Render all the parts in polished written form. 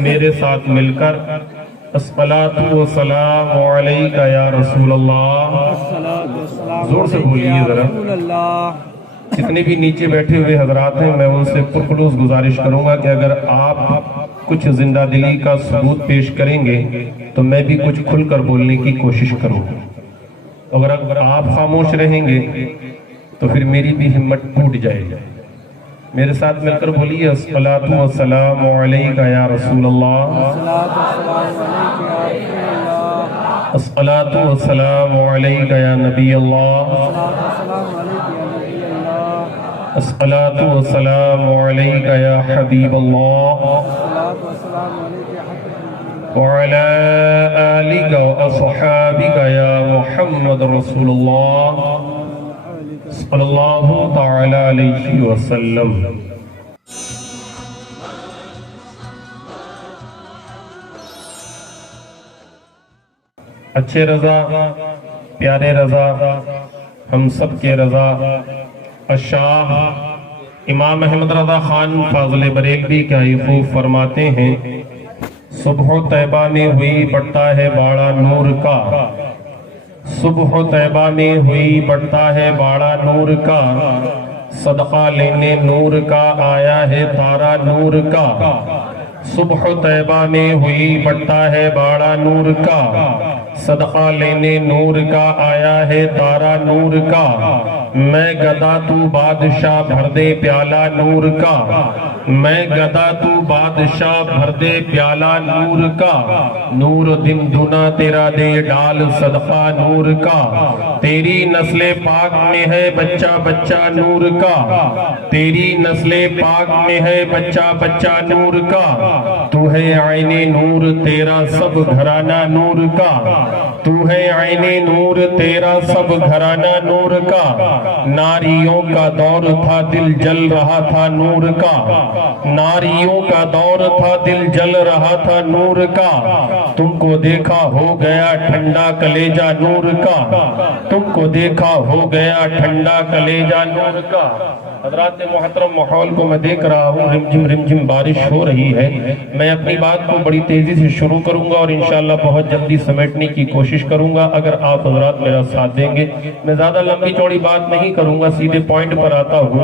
میرے ساتھ مل کر الصلاۃ والسلام علیکہ یا رسول اللہ، زور سے بولیے ذرا۔ جتنے بھی نیچے بیٹھے ہوئے حضرات ہیں، میں ان سے پرخلوص گزارش کروں گا کہ اگر آپ کچھ زندہ دلی کا ثبوت پیش کریں گے تو میں بھی کچھ کھل کر بولنے کی کوشش کروں گا۔ اگر آپ خاموش رہیں گے تو پھر میری بھی ہمت ٹوٹ جائے گی۔ میرے ساتھ مل کر بولیے الصلاۃ والسلام علیکہ یا رسول اللہ، الصلاۃ والسلام علیکہ یا نبی اللہ، الصلاۃ والسلام علیکہ یا حبیب اللہ، وعلی آلک واصحابک یا محمد رسول اللہ صلی اللہ تعالی علیہ وسلم۔ اچھے رضا، پیارے رضا، ہم سب کے رضا، الشاہ امام احمد رضا خان فاضل بریلوی کیا یہ خوب فرماتے ہیں، صبح طیبہ میں ہوئی بڑھتا ہے باڑا نور کا، صبح طیبہ میں ہوئی بڑھتا ہے باڑا نور کا، صدقہ لینے نور کا آیا ہے تارا نور کا، صبح طیبہ میں ہوئی بڑھتا ہے باڑا نور کا، صدقہ لینے نور کا آیا ہے تارا نور کا، میں گدا تو بادشاہ بھر دے پیالہ نور کا، میں گدا تو بادشاہ بھر دے پیالہ نور کا، نور دن دنا تیرا دے ڈال صدقہ نور کا، تیری نسل پاک میں ہے بچہ بچہ نور کا، تیری نسل پاک میں ہے بچہ بچہ نور کا، تو ہے عین نور تیرا سب گھرانہ نور کا، تو ہے عین نور تیرا سب گھرانہ نور کا، ناریوں کا دور تھا دل جل رہا تھا نور کا، ناریوں کا دور تھا دل جل رہا تھا نور کا، تم کو دیکھا ہو گیا ٹھنڈا کلیجہ نور کا، تم کو دیکھا ہو گیا ٹھنڈا کلیجہ نور کا۔ حضرات محترم، ماحول کو میں دیکھ رہا ہوں، رمجم رمجم بارش ہو رہی ہے، میں اپنی بات کو بڑی تیزی سے شروع کروں گا اور انشاءاللہ بہت جلدی سمیٹنے کی کوشش کروں گا اگر آپ حضرات میرا ساتھ دیں گے۔ میں زیادہ لمبی چوڑی بات نہیں کروں گا، سیدھے پوائنٹ پر آتا ہوں۔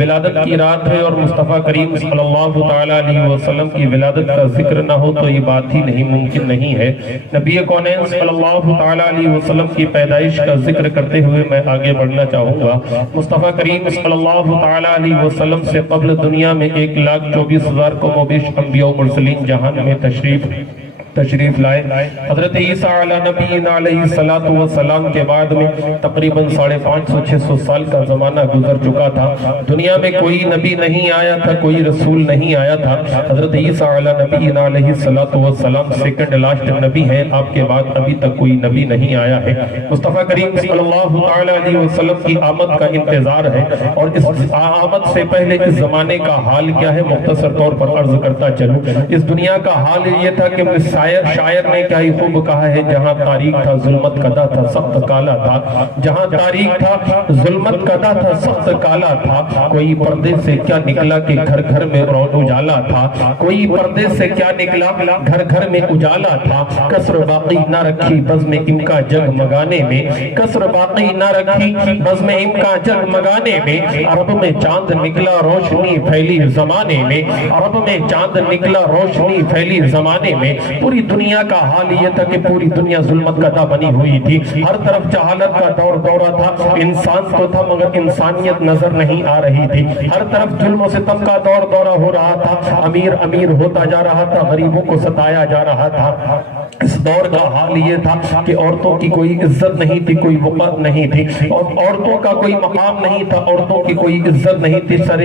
ولادت کی رات ہے اور مصطفیٰ کریم صلی اللہ تعالیٰ علیہ وسلم کی ولادت کا ذکر نہ ہو تو یہ بات ہی نہیں ممکن نہیں ہے۔ نبی کونین صلی اللہ تعالیٰ علیہ وسلم کی پیدائش کا ذکر کرتے ہوئے میں آگے بڑھنا چاہوں گا۔ مصطفیٰ کریم صلی اللہ تعالیٰ علیہ وسلم سے قبل دنیا میں 1,24,000 کو مبیش انبیاء و مرسلین جہان میں تشریف لائے۔ حضرت عیسیٰ علیہ نبینا علیہ السلام کے بعد میں تقریباً 550-600 سال کا زمانہ گزر چکا تھا، دنیا میں کوئی نبی نہیں آیا تھا، کوئی رسول نہیں آیا تھا۔ حضرت عیسیٰ علیہ نبینا علیہ السلام سیکنڈ لاسٹ نبی ہیں، آپ کے بعد ابھی تک کوئی نبی نہیں آیا ہے۔ مصطفیٰ کریم صلی اللہ تعالیٰ علیہ وسلم کی آمد کا انتظار ہے اور اس آمد سے پہلے اس زمانے کا حال کیا ہے مختصر طور پر عرض کرتا چلوں۔ اس دنیا کا حال یہ تھا کہ شاعر نے کیا ہی خوب کہا ہے، جہاں تاریخ تھا ظلمت کدا تھا سخت کالا تھا، جہاں تاریخ تھا ظلمت کدا تھا سخت کالا تھا، کوئی پردے سے کیا نکلا کہ گھر گھر میں اجالا تھا، کوئی پردے سے کیا نکلا گھر گھر میں اجالا تھا، کسر باقی نہ رکھی بزم امکا جگمگانے میں، کسر باقی نہ رکھی بزم امکا جگمگانے میں، عرب میں چاند نکلا روشنی پھیلی زمانے میں، عرب میں چاند نکلا روشنی پھیلی زمانے میں۔ پوری دنیا کا حال یہ تھا کہ پوری دنیا ظلمت کدا بنی ہوئی تھی، ہر طرف جہالت کا دور دورہ تھا، انسان تو تھا مگر انسانیت نظر نہیں آ رہی تھی، ہر طرف ظلم و ستم کا دور دورہ ہو رہا تھا، امیر امیر ہوتا جا رہا تھا، غریبوں کو ستایا جا رہا تھا۔ اس دور کا حال یہ تھا کہ عورتوں کی کوئی عزت نہیں تھی، کوئی وقت نہیں تھی، اور عورتوں کا کوئی مقام نہیں تھا، عورتوں کی کوئی عزت نہیں تھی، سر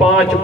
5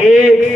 1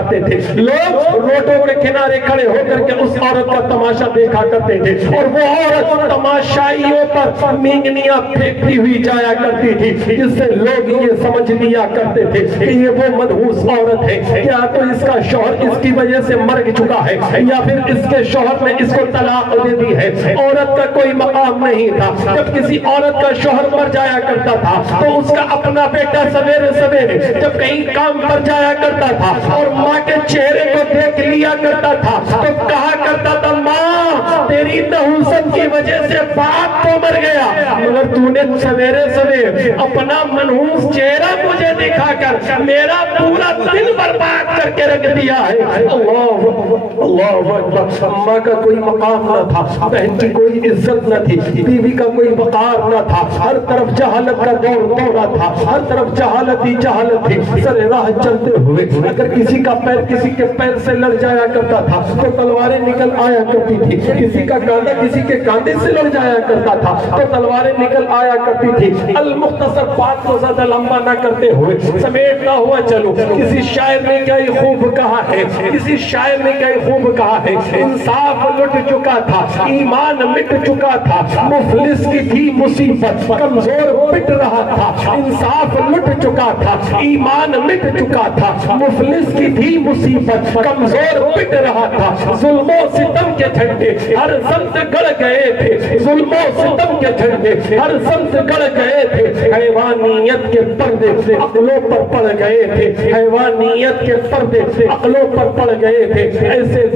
کرتے تھے. لوگ روڈوں کے کنارے کھڑے ہو کر کے اس عورت کا تماشا دیکھا کرتے تھے اور وہ عورت تماشائیوں پر مینگنیاں پھینکتی ہوئی جایا کرتی تھی جس سے لوگ یہ سمجھ لیا کرتے تھے کہ یہ وہ منحوس عورت ہے. کیا تو اس کا شوہر اس کی وجہ سے مر چکا ہے یا پھر اس کے شوہر نے اس کو طلاق دے دی ہے. عورت کا کوئی مقام نہیں تھا. جب کسی عورت کا شوہر مر جایا کرتا تھا تو اس کا اپنا بیٹا سویرے سویرے جب کہیں کام پر جایا کرتا تھا اور ماں کے چہرے کو دیکھ لیا کرتا تھا تو کہا کرتا تھا ماں تیری نحوست کی وجہ سے باپ تو مر گیا مگر تو نے سویرے سویرے اپنا منحوس چہرہ مجھے دکھا کر میرا پورا دن برباد کر کے رکھ دیا ہے. اللہ اکبر. ماں کا کوئی مقام نہ تھا, بہن کی کوئی عزت نہ تھی, بیوی کا کوئی وقار نہ تھا. ہر طرف جہالت کا دور دورہ تھا, ہر طرف جہالت ہی جہالت تھی. سر راہ چلتے ہوئے اگر کسی کا پیر کسی کے پیر سے لڑ جایا کرتا تھا تو تلواریں نکل آیا کرتی تھی. کسی کا کاندھا کسی کے کاندھے سے لڑ جایا کرتا تھا تو تلواریں نکل آیا کرتی تھی. المختصر بات کو زیادہ لمبا نہ کرتے ہوئے سمیٹنا ہوا چلو. کسی شاعر نے کیا ہی خوب کہا ہے, کسی شاعر نے کیا ہی خوب کہا ہے, انصاف لٹ چکا تھا, ایمان مٹ چکا تھا, مفلس کی تھی مصیبت, کمزور پٹ رہا تھا. انصاف لٹ چکا تھا, ایمان مٹ چکا تھا, مفلس کی تھی مصیبت, کمزور پٹ رہا تھا. ظلم و ستم کے جھنڈے ہر سمت گڑ گئے تھے, ظلم و ستم کے جھنڈے ہر سمت گڑ گئے تھے. حیوانیت کے پردے عقلوں پر پڑ گئے تھے, حیوانیت کے پردے عقلوں پر پڑ گئے تھے. ایسے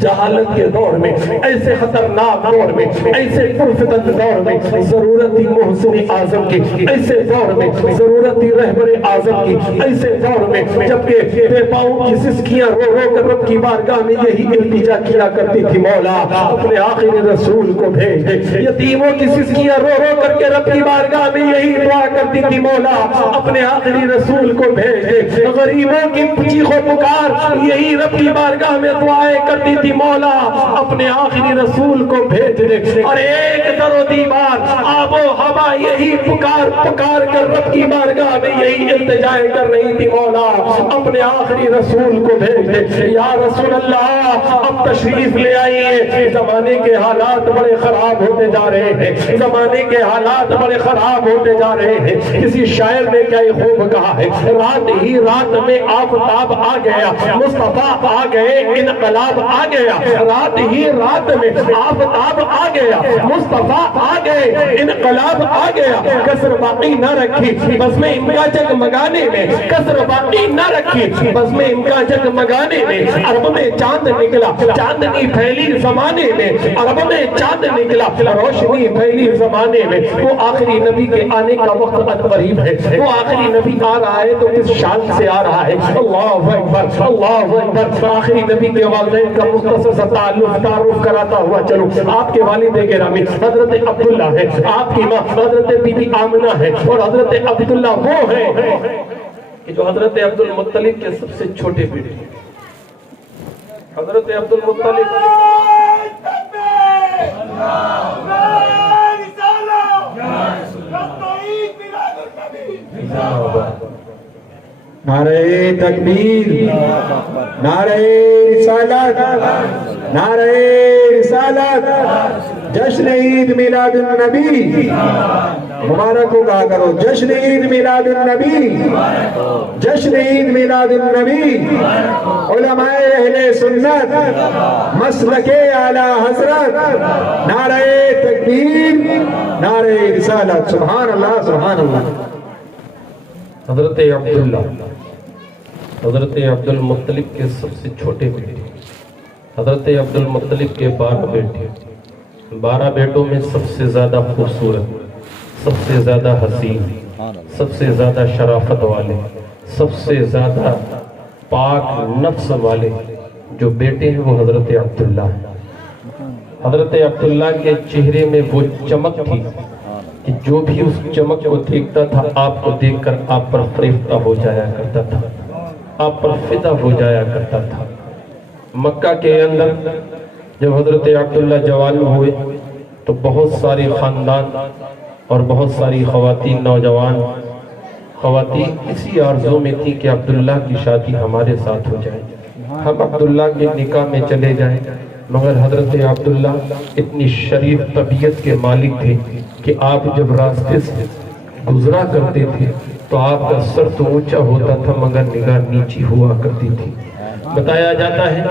جہالت کے دور میں, ایسے خطرناک دور میں, ایسے پرفتن دور میں ضرورت تھی محسن اعظم کی, ایسے دور میں ضرورت تھی رہبر اعظم کی, ایسے دور میں جبکہ بے پاؤں کی سسکیاں رو رو کر رب کی بارگاہ میں یہی التجا کیا کرتی تھی مولا اپنے آخری رسول کو بھیج دے. یتیموں کی سسکیاں رو رو کر کے رب کی بارگاہ میں یہی دعا کرتی تھی مولا اپنے آخری رسول کو بھیج دے. غریبوں کی چیخ و پکار یہی رب کی بارگاہ میں دعائیں کرتی تھی مولا اپنے آخری رسول کو بھیج دے. اور ایک در و دیوار آب و ہوا یہی پکار پکار کر رب کی بارگاہ میں یہی التجائیں کر رہی تھی مولا اپنے آخری رسول کو بھیج دے. یا رسول اللہ اب تشریف لے آئیے, زمانے کے حالات بڑے خراب ہوتے جا رہے ہیں, زمانے کے حالات بڑے خراب ہوتے جا رہے ہیں. کسی شاعر نے کیا خوب کہا ہے, رات ہی رات میں آفتاب آ گیا, مصطفیٰ آ گئے, انقلاب آ گیا. رات ہی رات میں آفتاب آ گیا, مصطفیٰ آ گئے, انقلاب آ گیا. کسر باقی نہ رکھی بس میں ان کا جگمگانے میں, کسر باقی نہ رکھی بس میں ان کا جگمگانے میں. عرب میں چاند نکلا, چاندنی پھیلی زمانے میں, عرب میں چاند نکلا, روشنی پھیلی زمانے میں. وہ آخری نبی کے آنے کا وقت قریب ہے, وہ آخری نبی آ رہا ہے تو کس شان سے آ رہا ہے. اللہ اکبر, اللہ اکبر. آخری نبی کے والدین کا مختصر سا تعارف کراتا ہوا چلو. آپ کے والد گرامی حضرت عبداللہ ہے, آپ کی ماں حضرت بی بی آمنہ ہے, اور حضرت عبداللہ وہ ہے کہ جو حضرت عبد المطلب کے سب سے چھوٹے بیٹے. حضرت عبد المطلب نعرہ تکبیر, نعرہ رسالت, نعرہ رسالت. جشن عید میلاد النبی مبارک ہو کہا کرو, جشن عید میلاد النبی, جشن عید میلاد النبی. علماء اہل سنت مسلک اعلی حضرت, نعرہ تکبیر, نعرہ رسالت. سبحان اللہ, سبحان اللہ. حضرت عبداللہ حضرت عبد المطلب کے سب سے چھوٹے بیٹے. حضرت عبد المطلب کے 12 بیٹے, 12 بیٹوں میں سب سے زیادہ خوبصورت, سب سے زیادہ حسین, سب سے زیادہ شرافت والے, سب سے زیادہ پاک نفس والے جو بیٹے ہیں وہ حضرت عبداللہ ہیں. حضرت عبداللہ کے چہرے میں وہ چمک تھی کہ جو بھی اس چمک کو دیکھتا تھا آپ کو دیکھ کر آپ پر فریفتہ ہو جایا کرتا تھا, آپ پر فدا ہو جایا کرتا تھا. مکہ کے اندر جب حضرت عبداللہ جوان ہوئے تو بہت ساری خاندان اور بہت ساری خواتین نوجوان خواتین اسی آرزو میں تھی کہ عبداللہ کی شادی ہمارے ساتھ ہو جائے، ہم عبداللہ کے نکاح میں چلے جائیں، مگر حضرت عبداللہ اتنی شریف طبیعت کے مالک تھے کہ آپ جب راستے سے گزرا کرتے تھے تو آپ کا سر تو اونچا ہوتا تھا مگر نگاہ نیچی ہوا کرتی تھی۔ بتایا جاتا ہے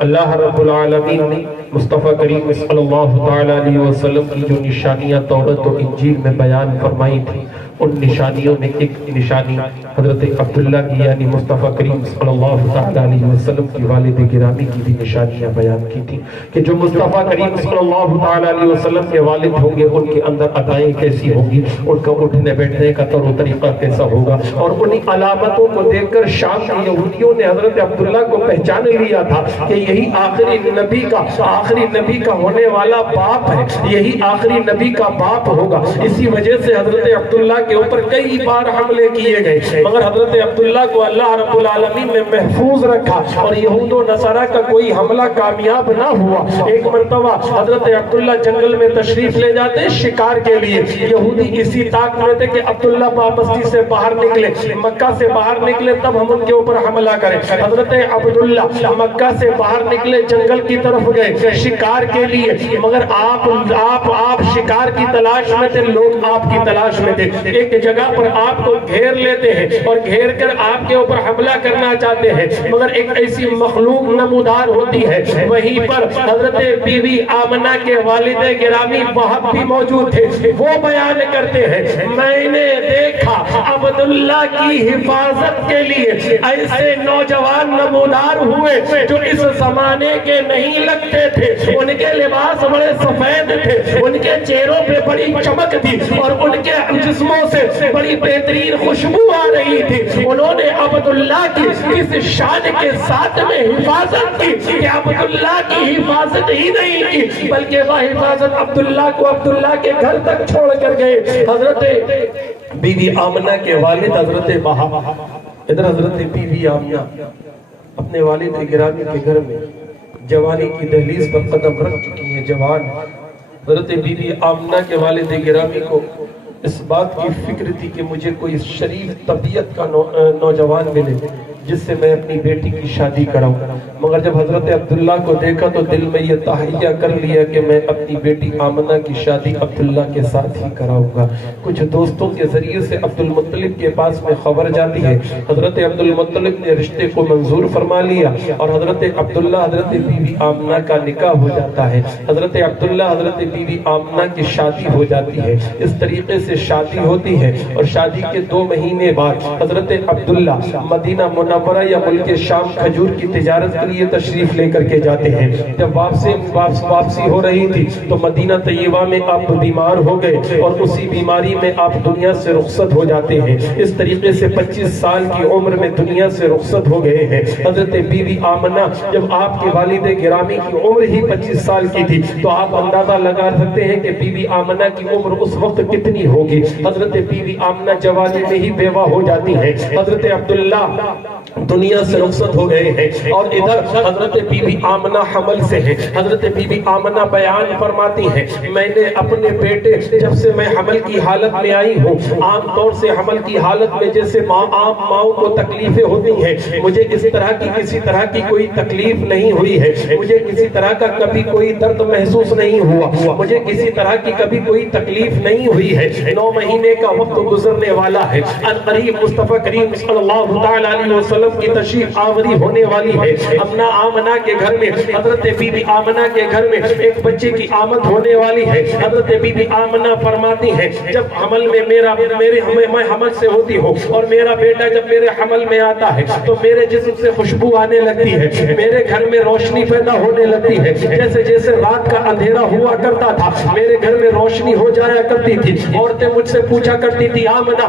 اللہ رب العالمین نے مصطفیٰ کریم صلی اللہ تعالیٰ علیہ وسلم کی جو نشانیاں تورات و انجیل میں بیان فرمائی تھی، ان نشانیوں میں ایک نشانی حضرت عبداللہ کی یعنی مصطفیٰ کریم صلی اللہ تعالیٰ علیہ وسلم کی والد گرامی کی بھی نشانیاں بیان کی تھی کہ جو مصطفیٰ کریم صلی اللہ تعالیٰ علیہ وسلم کے والد ہوں گے ان کے اندر ادائیں کیسی ہوں گی، ان کا اٹھنے بیٹھنے کا طور و طریقہ کیسا ہوگا، اور انہی علامتوں کو دیکھ کر شام کے یہودیوں نے حضرت عبداللہ کو پہچان لیا تھا کہ یہی آخری نبی کا ہونے والا باپ ہے، یہی آخری نبی کا باپ ہوگا۔ اسی وجہ سے حضرت عبداللہ کے اوپر کئی بار حملے کیے گئے مگر حضرت عبداللہ کو اللہ رب العالمین نے محفوظ رکھا اور یہود و نصارہ کا کوئی حملہ کامیاب نہ ہوا۔ ایک مرتبہ حضرت عبداللہ جنگل میں تشریف لے جاتے شکار کے لیے، یہودی اسی طاق میں تھے کہ عبداللہ بستی سے باہر نکلے، مکہ سے باہر نکلے تب ہم ان کے اوپر حملہ کریں۔ حضرت عبداللہ مکہ سے باہر نکلے، جنگل کی طرف گئے شکار کے لیے، مگر آپ شکار کی تلاش میں تھے، لوگ آپ کی تلاش میں تھے۔ ایک جگہ پر آپ کو گھیر لیتے ہیں اور گھیر کر آپ کے اوپر حملہ کرنا چاہتے ہیں، مگر ایک ایسی مخلوق نمودار ہوتی ہے، وہیں پر حضرت بی بی آمنہ کے والد گرامی وہاں بھی موجود تھے۔ وہ بیان کرتے ہیں میں نے دیکھا عبداللہ کی حفاظت کے لیے ایسے نوجوان نمودار ہوئے جو اس زمانے کے نہیں لگتے تھے، ان کے لباس بڑے سفید تھے، ان کے چہروں پہ بڑی چمک تھی اور ان کے جسموں سے بڑی بہترین خوشبو آ رہی تھی۔ انہوں نے عبداللہ کی اس شان کے ساتھ میں حفاظت کی کہ عبداللہ کی حفاظت ہی نہیں کی بلکہ وہ حفاظت عبداللہ کو عبداللہ کے گھر تک چھوڑ کر گئے۔ حضرت بی بی آمنہ کے والد حضرت ادھر حضرت بی بی آمنہ اپنے والد گرامی کے گھر میں جوانی کی دہلیز پر قدم رکھ چکی ہیں، جوان۔ حضرت بی بی آمنہ کے والد گرامی کو اس بات کی فکر تھی کہ مجھے کوئی شریف طبیعت کا نوجوان ملے جس سے میں اپنی بیٹی کی شادی کراؤں، مگر جب حضرت عبداللہ کو دیکھا تو دل میں یہ تہیہ کر لیا کہ میں اپنی بیٹی آمنہ کی شادی عبداللہ کے ساتھ ہی کراؤں گا۔ کچھ دوستوں کے ذریعے سے عبد المطلب کے پاس میں خبر جاتی ہے، حضرت عبد المطلب نے رشتے کو منظور فرما لیا اور حضرت عبداللہ حضرت بی بی آمنہ کا نکاح ہو جاتا ہے، حضرت عبداللہ حضرت بی بی آمنہ کی شادی ہو جاتی ہے۔ اس طریقے سے شادی ہوتی ہے اور شادی کے 2 مہینے بعد حضرت عبداللہ مدینہ منورہ یا ملک شام کھجور کی تجارت کے لیے تشریف لے کر کے جاتے ہیں۔ جب واپسی ہو رہی تھی تو مدینہ طیبہ میں آپ بیمار ہو گئے اور اسی بیماری میں آپ دنیا سے رخصت ہو جاتے ہیں۔ اس طریقے سے 25 سال کی عمر میں دنیا سے رخصت ہو گئے ہیں۔ حضرت بی بی آمنہ جب آپ کے والد گرامی کی عمر ہی 25 سال کی تھی تو آپ اندازہ لگا سکتے ہیں کہ بی بی آمنہ کی عمر اس وقت کتنی ہوگی۔ حضرت بی بی آمنہ جوانی میں ہی بیوہ ہو جاتی ہے، حضرت عبداللہ دنیا سے رخصت ہو گئے ہیں اور ادھر حضرت بی بی آمنہ حمل سے ہے۔ حضرت بی بی آمنہ بیان فرماتی ہیں میں نے اپنے بیٹے جب سے میں حمل کی حالت میں آئی ہوں، عام طور سے حمل کی حالت میں جیسے عام ماؤں کو تکلیفیں ہوتی ہیں، مجھے کسی طرح کی کوئی تکلیف نہیں ہوئی ہے، مجھے کسی طرح کا کبھی کوئی درد محسوس نہیں ہوا، مجھے کسی طرح کی کبھی کوئی تکلیف نہیں ہوئی ہے۔ 9 مہینے کا وقت گزرنے والا ہے، ان قریب مصطفیٰ کریم صلی اللہ تعالیٰ علیہ وسلم کی تشریف آوری ہونے والی ہے۔ اپنا آمنہ کے گھر میں حضرت بی بی آمنہ کے گھر میں ایک بچے کی آمد ہونے والی ہے۔ حضرت بی بی آمنہ فرماتی ہیں جب حمل میں میں حمل سے ہوتی ہوں اور میرا بیٹا جب میرے حمل میں آتا ہے تو میرے جسم سے خوشبو آنے لگتی ہے، میرے گھر میں روشنی پیدا ہونے لگتی ہے، جیسے جیسے رات کا اندھیرا ہوا کرتا تھا میرے گھر میں روشنی ہو جایا کرتی تھی۔ عورتیں مجھ سے پوچھا کرتی تھی آمنہ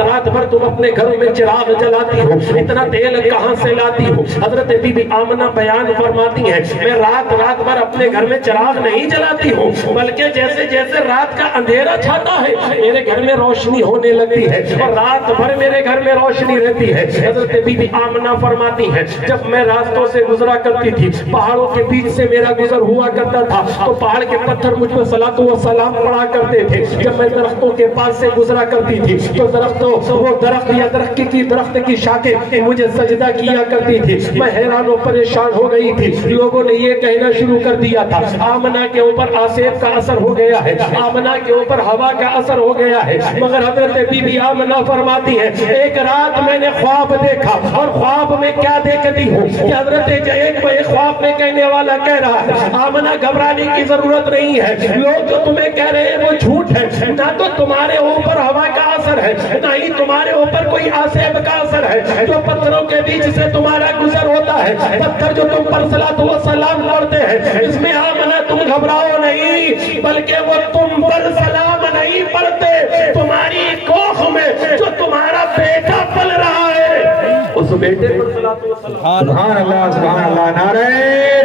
رات بھر تم اپنے گھروں میں چراغ جلاتی ہو، اتنا اتنا تیل کہاں سے لاتی ہو؟ حضرت بی بی آمنہ بیان فرماتی ہیں میں رات بھر اپنے گھر میں چراغ نہیں جلاتی ہوں، بلکہ جیسے جیسے رات کا اندھیرا چھاتا ہے میرے گھر میں روشنی ہونے لگتی ہے اور رات بھر میرے گھر میں روشنی رہتی ہے۔ حضرت بی بی آمنہ فرماتی ہے جب میں راستوں سے گزرا کرتی تھی، پہاڑوں کے بیچ سے میرا گزر ہوا کرتا تھا تو پہاڑ کے پتھر مجھ پر صلاۃ و سلام پڑا کرتے تھے۔ جب میں درختوں کے پاس سے گزرا کرتی تھی تو وہ درخت یا درخت کی شاخیں مجھے سجدہ کیا کرتی تھی۔ میں حیران و پریشان ہو گئی تھی، لوگوں نے یہ کہنا شروع کر دیا تھا آمنہ کے اوپر آسیب کا اثر ہو گیا ہے، آمنہ کے اوپر ہوا کا اثر ہو گیا ہے۔ مگر حضرت بی بی آمنہ فرماتی ہے ایک رات میں نے خواب دیکھا، اور خواب میں کیا دیکھتی ہوں کہ حضرت ایک خواب میں کہنے والا کہہ رہا ہے آمنہ گھبرانے کی ضرورت نہیں ہے، لوگ جو تمہیں کہہ رہے ہیں وہ جھوٹ ہے، نہ تو تمہارے اوپر ہوا کا اثر ہے نہ ہی تمہارے اوپر کوئی آسیب کا اثر ہے، جو پتھروں کے بیچ سے تمہارا گزر ہوتا ہے، پتھر جو تم پر صلاۃ و سلام پڑھتے ہیں، اس میں آمنہ تم گھبراؤ نہیں، بلکہ وہ تم پر سلام نہیں پڑھتے، تمہاری کوکھ میں جو تمہارا بیٹا پل رہا ہے اس بیٹے پر صلاۃ و سلام۔ سبحان اللہ سبحان اللہ، نعرہ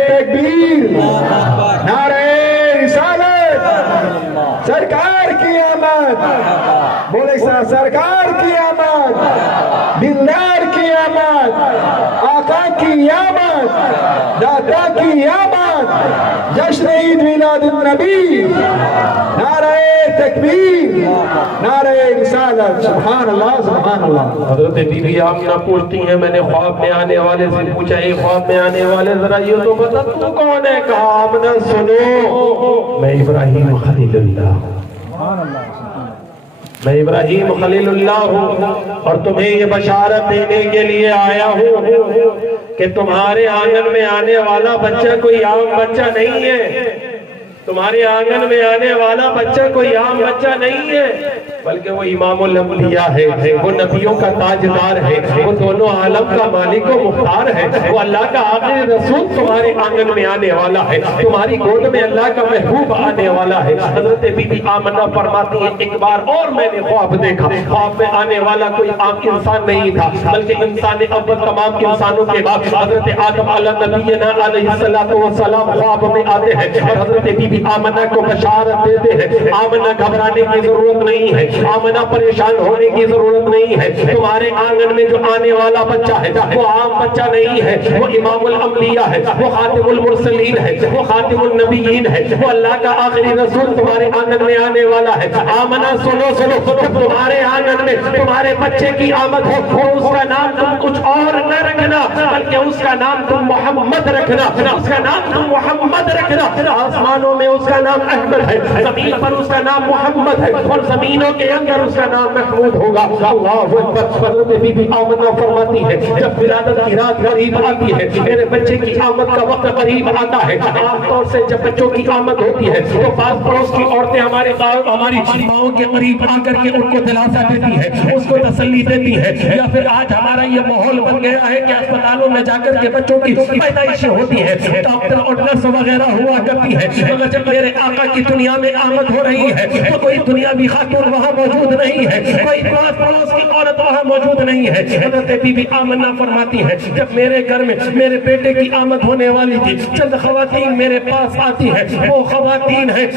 تکبیر، نعرہ رسالت، سرکار کی آمد، بولے سرکار کی آمد، دلدار کی آمد، آقا کی آمد، داتا کی آمد، جشن عید میلاد النبی، نعرہ تکبیر، نعرہ رسالت، سبحان اللہ سبحان اللہ۔ حضرت بی بی آمنہ پوچھتی ہیں میں نے خواب میں آنے والے سے پوچھا اے خواب میں آنے والے ذرا یہ تو بتا تو کون ہے؟ کہا آمنہ سنو میں ابراہیم خلیل اللہ ہوں، میں ابراہیم خلیل اللہ ہوں اور تمہیں یہ بشارت دینے کے لیے آیا ہوں کہ تمہارے آنگن میں آنے والا بچہ کوئی عام بچہ نہیں ہے، تمہارے آنگن میں آنے والا بچہ کوئی عام بچہ نہیں ہے، بلکہ وہ امام الانبیاء ہے، وہ نبیوں کا تاجدار ہے، وہ دونوں عالم کا مالک و مختار ہے، وہ اللہ کا آخری رسول تمہارے آنگن میں آنے والا ہے، تمہاری گود میں اللہ کا محبوب آنے والا ہے۔ حضرت بی بی آمنہ فرماتی ہے ایک بار اور میں نے خواب دیکھا، خواب میں آنے والا کوئی عام انسان نہیں تھا، بلکہ انسان اول تمام انسانوں کے بعد حضرت آدم علیہ نبینا علیہ السلام خواب میں آتے ہیں اور حضرت بی بی آمنہ کو بشارت دیتے ہیں آمنہ گھبرانے کی ضرورت نہیں ہے، آمنہ پریشان ہونے کی ضرورت نہیں ہے، تمہارے آنگن میں جو آنے والا بچہ ہے وہ عام بچہ نہیں ہے، وہ امام الانبیاء ہے، وہ خاتم المرسلین ہے، وہ خاتم النبیین ہے، وہ اللہ کا آخری رسول تمہارے آنگن میں آنے والا ہے۔ آمنہ سنو تمہارے آنگن میں تمہارے بچے کی آمد ہو اس کا نام تم کچھ اور نہ رکھنا بلکہ اس کا نام تم محمد رکھنا، اس کا نام تم محمد رکھنا۔ آسمانوں میں اس کا نام احمد ہے، زمین پر اس کا نام محمد ہے اور زمینوں کے اندر اس کا نام محمود ہوگا۔ اللہ اکبر۔ حضرت بی بی آمنہ فرماتی ہے جب ولادت کی رات قریب آتی ہے، میرے بچے کی آمد کا وقت قریب آتا ہے، عام طور سے جب بچوں کی آمد ہوتی ہے تو پاس پڑوس کی عورتیں ہماری ماؤں کے قریب آ کر کے ان کو دلاسا دیتی ہے، اس کو تسلی دیتی ہے، یا پھر آج ہمارا یہ ماحول بن گیا ہے کہ اسپتالوں میں جا کر کے بچوں کی پیدائشیں ہوتی ہے، ڈاکٹر اور نرس وغیرہ ہوا کرتی ہے، مگر جب میرے آقا کی دنیا میں آمد ہو رہی ہے تو کوئی دنیاوی خاتون وہاں موجود نہیں ہے، کوئی پاس پڑوس کی عورت وہاں موجود نہیں ہے۔ حضرت بی بی آمنہ فرماتی ہے جب میرے گھر میں میرے بیٹے کی آمد ہونے والی تھی چند خواتین میرے پاس آتی ہیں، وہ خواتین ہیں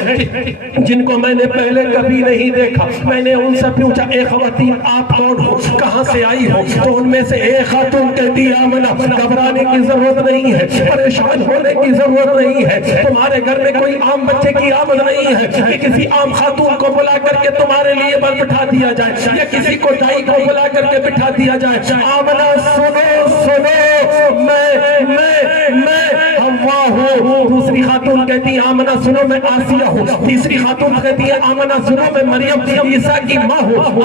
جن کو میں نے پہلے کبھی نہیں دیکھا، میں نے ان سے پوچھا اے خواتین آپ کون ہو، کہاں سے آئی ہو؟ تو ان میں سے ایک خاتون کہتی آمنہ گھبرانے کی ضرورت نہیں ہے، پریشان ہونے کی ضرورت نہیں ہے، تمہارے گھر میں کوئی عام بچے کی آمد نہیں ہے کہ کسی عام خاتون کو بلا کر کے تمہارے لیے بٹھا دیا جائے یا کسی کو دائی کو بلا کر کے بٹھا دیا جائے۔ آمنہ سنو میں حوا ہوں۔ دوسری خاتون کہتی ہے آمنہ سنو میں آسیہ ہوں۔ تیسری خاتون کہتی ہے آمنہ سنو میں مریم عیسیٰ کی ماں ہوں۔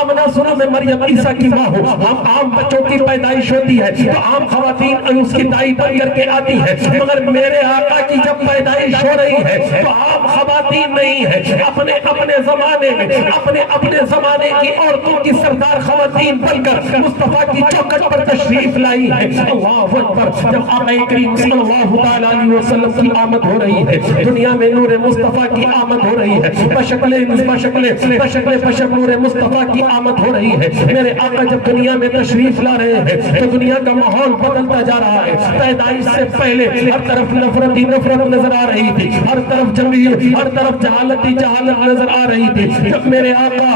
آمنہ سنو میں مریم عیسیٰ کی ماں ہوں۔ ہم عام بچوں کی پیدائش ہوتی ہے تو عام خواتین اس کی دائی بن کر کے آتی ہے، مگر میرے آقا کی جب پیدائش ہو رہی ہے تو عام خواتین نہیں ہیں، اپنے اپنے زمانے میں اپنے زمانے کی عورتوں کی سردار خواتین بن کر مصطفیٰ کی چوکھٹ پر تشریف لائی ہے۔ اللہ اکبر۔ جب آقا کریم صلی اللہ علیہ وسلم کی آمد ہو رہی ہے، دنیا میں نور مصطفیٰ کی آمد ہو رہی ہے، بشکل نور مصطفیٰ کی آمد ہو رہی ہے، میرے آقا جب دنیا میں تشریف لا رہے ہیں تو دنیا کا ماحول بدلتا جا رہا ہے۔ پیدائش سے پہلے ہر طرف نفرت ہی نفرت نظر آ رہی تھی، ہر طرف جنگ، ہر طرف جہالت ہی جہالت نظر آ رہی تھی۔ جب میرے آقا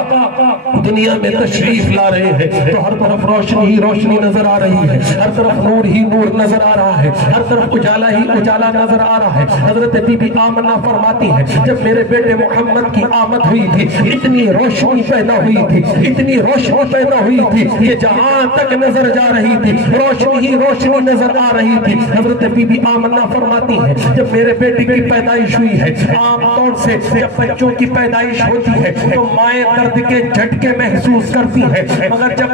دنیا میں تشریف لا رہے ہیں تو ہر طرف روشنی ہی روشنی نظر آ رہی ہے، ہر طرف نور ہی نور نظر آ رہا ہے، ہر طرف اجالا ہی اجالا نظر آ رہا ہے۔ حضرت بی بی آمنہ فرماتی ہے جب میرے بیٹے محمد کی آمد ہوئی تھی اتنی روشنی پیدا ہوئی تھی، اتنی روشنی پیدا ہوئی تھی کہ جہاں تک نظر جا رہی تھی روشنی ہی روشنی نظر آ رہی تھی۔ حضرت بی بی آمنہ فرماتی ہے جب میرے بیٹے کی پیدائش ہوئی ہے، عام طور سے جب بچوں کی پیدائش ہوتی ہے تو مائیں درد کے جھٹکے محسوس کرتی ہے، مگر جب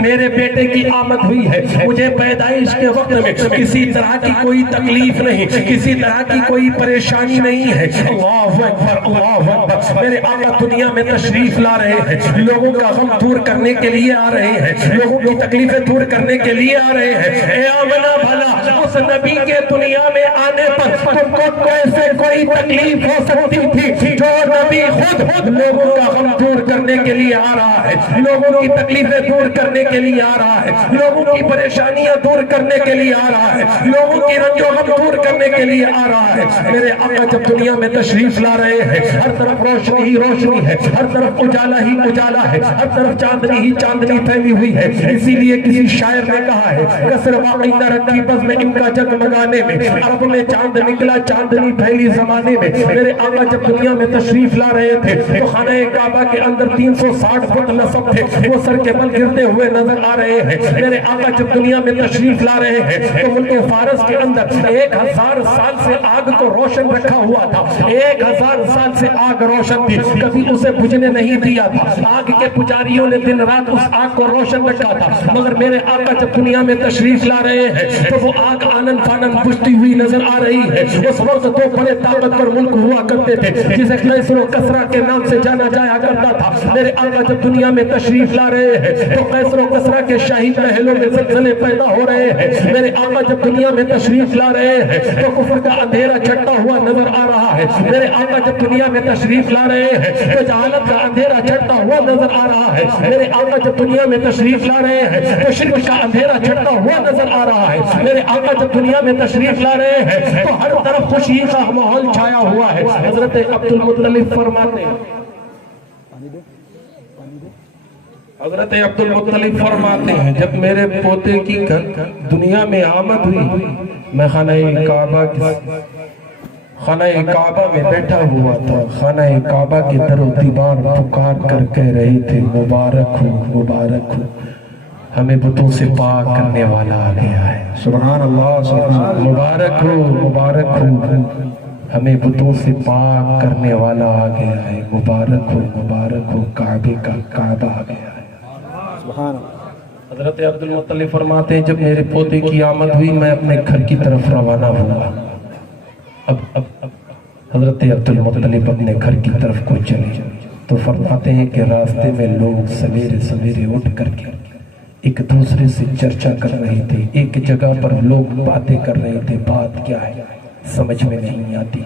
میرے بیٹے کی آمد ہوئی ہے مجھے پیدائش کے وقت میں کسی طرح کی کوئی تکلیف نہیں، کسی طرح کی کوئی پریشانی نہیں ہے۔ اللہ اکبر، اللہ اکبر۔ میرے آقا دنیا میں تشریف لا رہے ہیں، لوگوں کا غم دور کرنے کے لیے آ رہے ہیں، لوگوں کی تکلیفیں دور کرنے کے لیے آ رہے ہیں۔ اے آمنہ بھلا اس نبی کے دنیا میں آنے پر تم کو کیسے کوئی تکلیف ہو سکتی تھی؟ جو نبی خود لوگوں کا غم دور کرنے کے لیے آ رہا ہے، لوگوں کی تکلیفیں دور کرنے کے لیے آ رہا ہے، لوگوں کی پریشانیاں دور کرنے کے لیے آ رہا ہے، لوگوں کی رنج و غم دور کرنے کے لیے آ رہا ہے۔ میرے آقا جب دنیا میں تشریف لا رہے ہیں ہر طرف روشنی ہی روشنی ہے، ہر طرف اجالا ہی اجالا ہے، ہر طرف چاندنی ہی چاندنی پھیلی ہوئی ہے۔ اسی لیے کسی شاعر نے کہا ہے کسر واقعی نہ رکھی بز میں ان کا جگمگانے میں، عرب میں چاند نکلا چاندنی پھیلی زمانے میں۔ میرے آقا جب دنیا میں تشریف لا رہے تھے تو خانہ کعبہ کے اندر 360 فٹ نصب تھے، وہ سر کے بل گرتے ہوئے نظر آ رہے ہیں۔ میرے آقا جب دنیا میں تشریف لا رہے ہیں تو ملک فارس کے اندر 1000 سال سے آگ کو روشن رکھا ہوا تھا، 1000 سال سے آگ روشن تھی، کبھی اسے بجھنے نہیں دیا تھا۔ آگ کے پجاریوں نے دن رات اس آگ کو روشن رکھا تھا، مگر میرے آقا جب دنیا میں تشریف لا رہے ہیں تو وہ آگ آنن فانن بجھتی ہوئی نظر آ رہی ہے۔ اس وقت دو بڑے طاقتور ملک ہوا کرتے تھے جسے قیصر و کسرا کے نام سے جانا جایا کرتا تھا۔ میرے آقا جب دنیا میں تشریف لا رہے ہیں تو قیصر و کسرا کے شاہی محلوں میں زلزلے پیدا ہو رہے ہیں۔ میرے آقا جب دنیا میں تشریف لا رہے ہیں تو کفر کا اندھیرا چھٹا ہوا نظر آ رہا ہے۔ میرے آقا جب دنیا میں تشریف لا رہے ہیں تو جہالت کا اندھیرا چھٹا ہوا نظر آ رہا ہے۔ میرے آقا جب دنیا میں تشریف لا رہے ہیں تو شرک کا اندھیرا چھٹا ہوا نظر آ رہا ہے۔ میرے آقا جب دنیا میں تشریف لا رہے ہیں تو ہر طرف خوشی کا ماحول چھایا ہوا ہے۔ حضرت عبد المطلب فرماتے ہیں، حضرت عبد المطلب فرماتے ہیں جب میرے پوتے کی دنیا میں آمد ہوئی میں خانہ کعبہ میں بیٹھا ہوا تھا، خانہ کعبہ کے در و دیوار پکار کر کہہ رہے تھے مبارک ہو مبارک ہو، ہمیں بتوں سے پاک کرنے والا آ گیا ہے۔ سبحان اللہ، سبحان اللہ۔ مبارک ہو مبارک ہو، ہمیں بتوں سے پاک کرنے والا آ گیا ہے۔ مبارک ہو کعبے کا کعبہ آ گیا ہے۔ سبحان اللہ۔ حضرت عبد المطلب فرماتے ہیں جب میرے پوتے کی آمد ہوئی میں اپنے گھر کی طرف روانہ ہوا۔ اب حضرت عبد المطلب اپنے گھر کی طرف کو چلے تو فرماتے ہیں کہ راستے میں لوگ سویرے سویرے اٹھ کر کے ایک دوسرے سے چرچا کر رہے تھے، ایک جگہ پر لوگ باتیں کر رہے تھے۔ بات کیا ہے سمجھ میں نہیں آتی،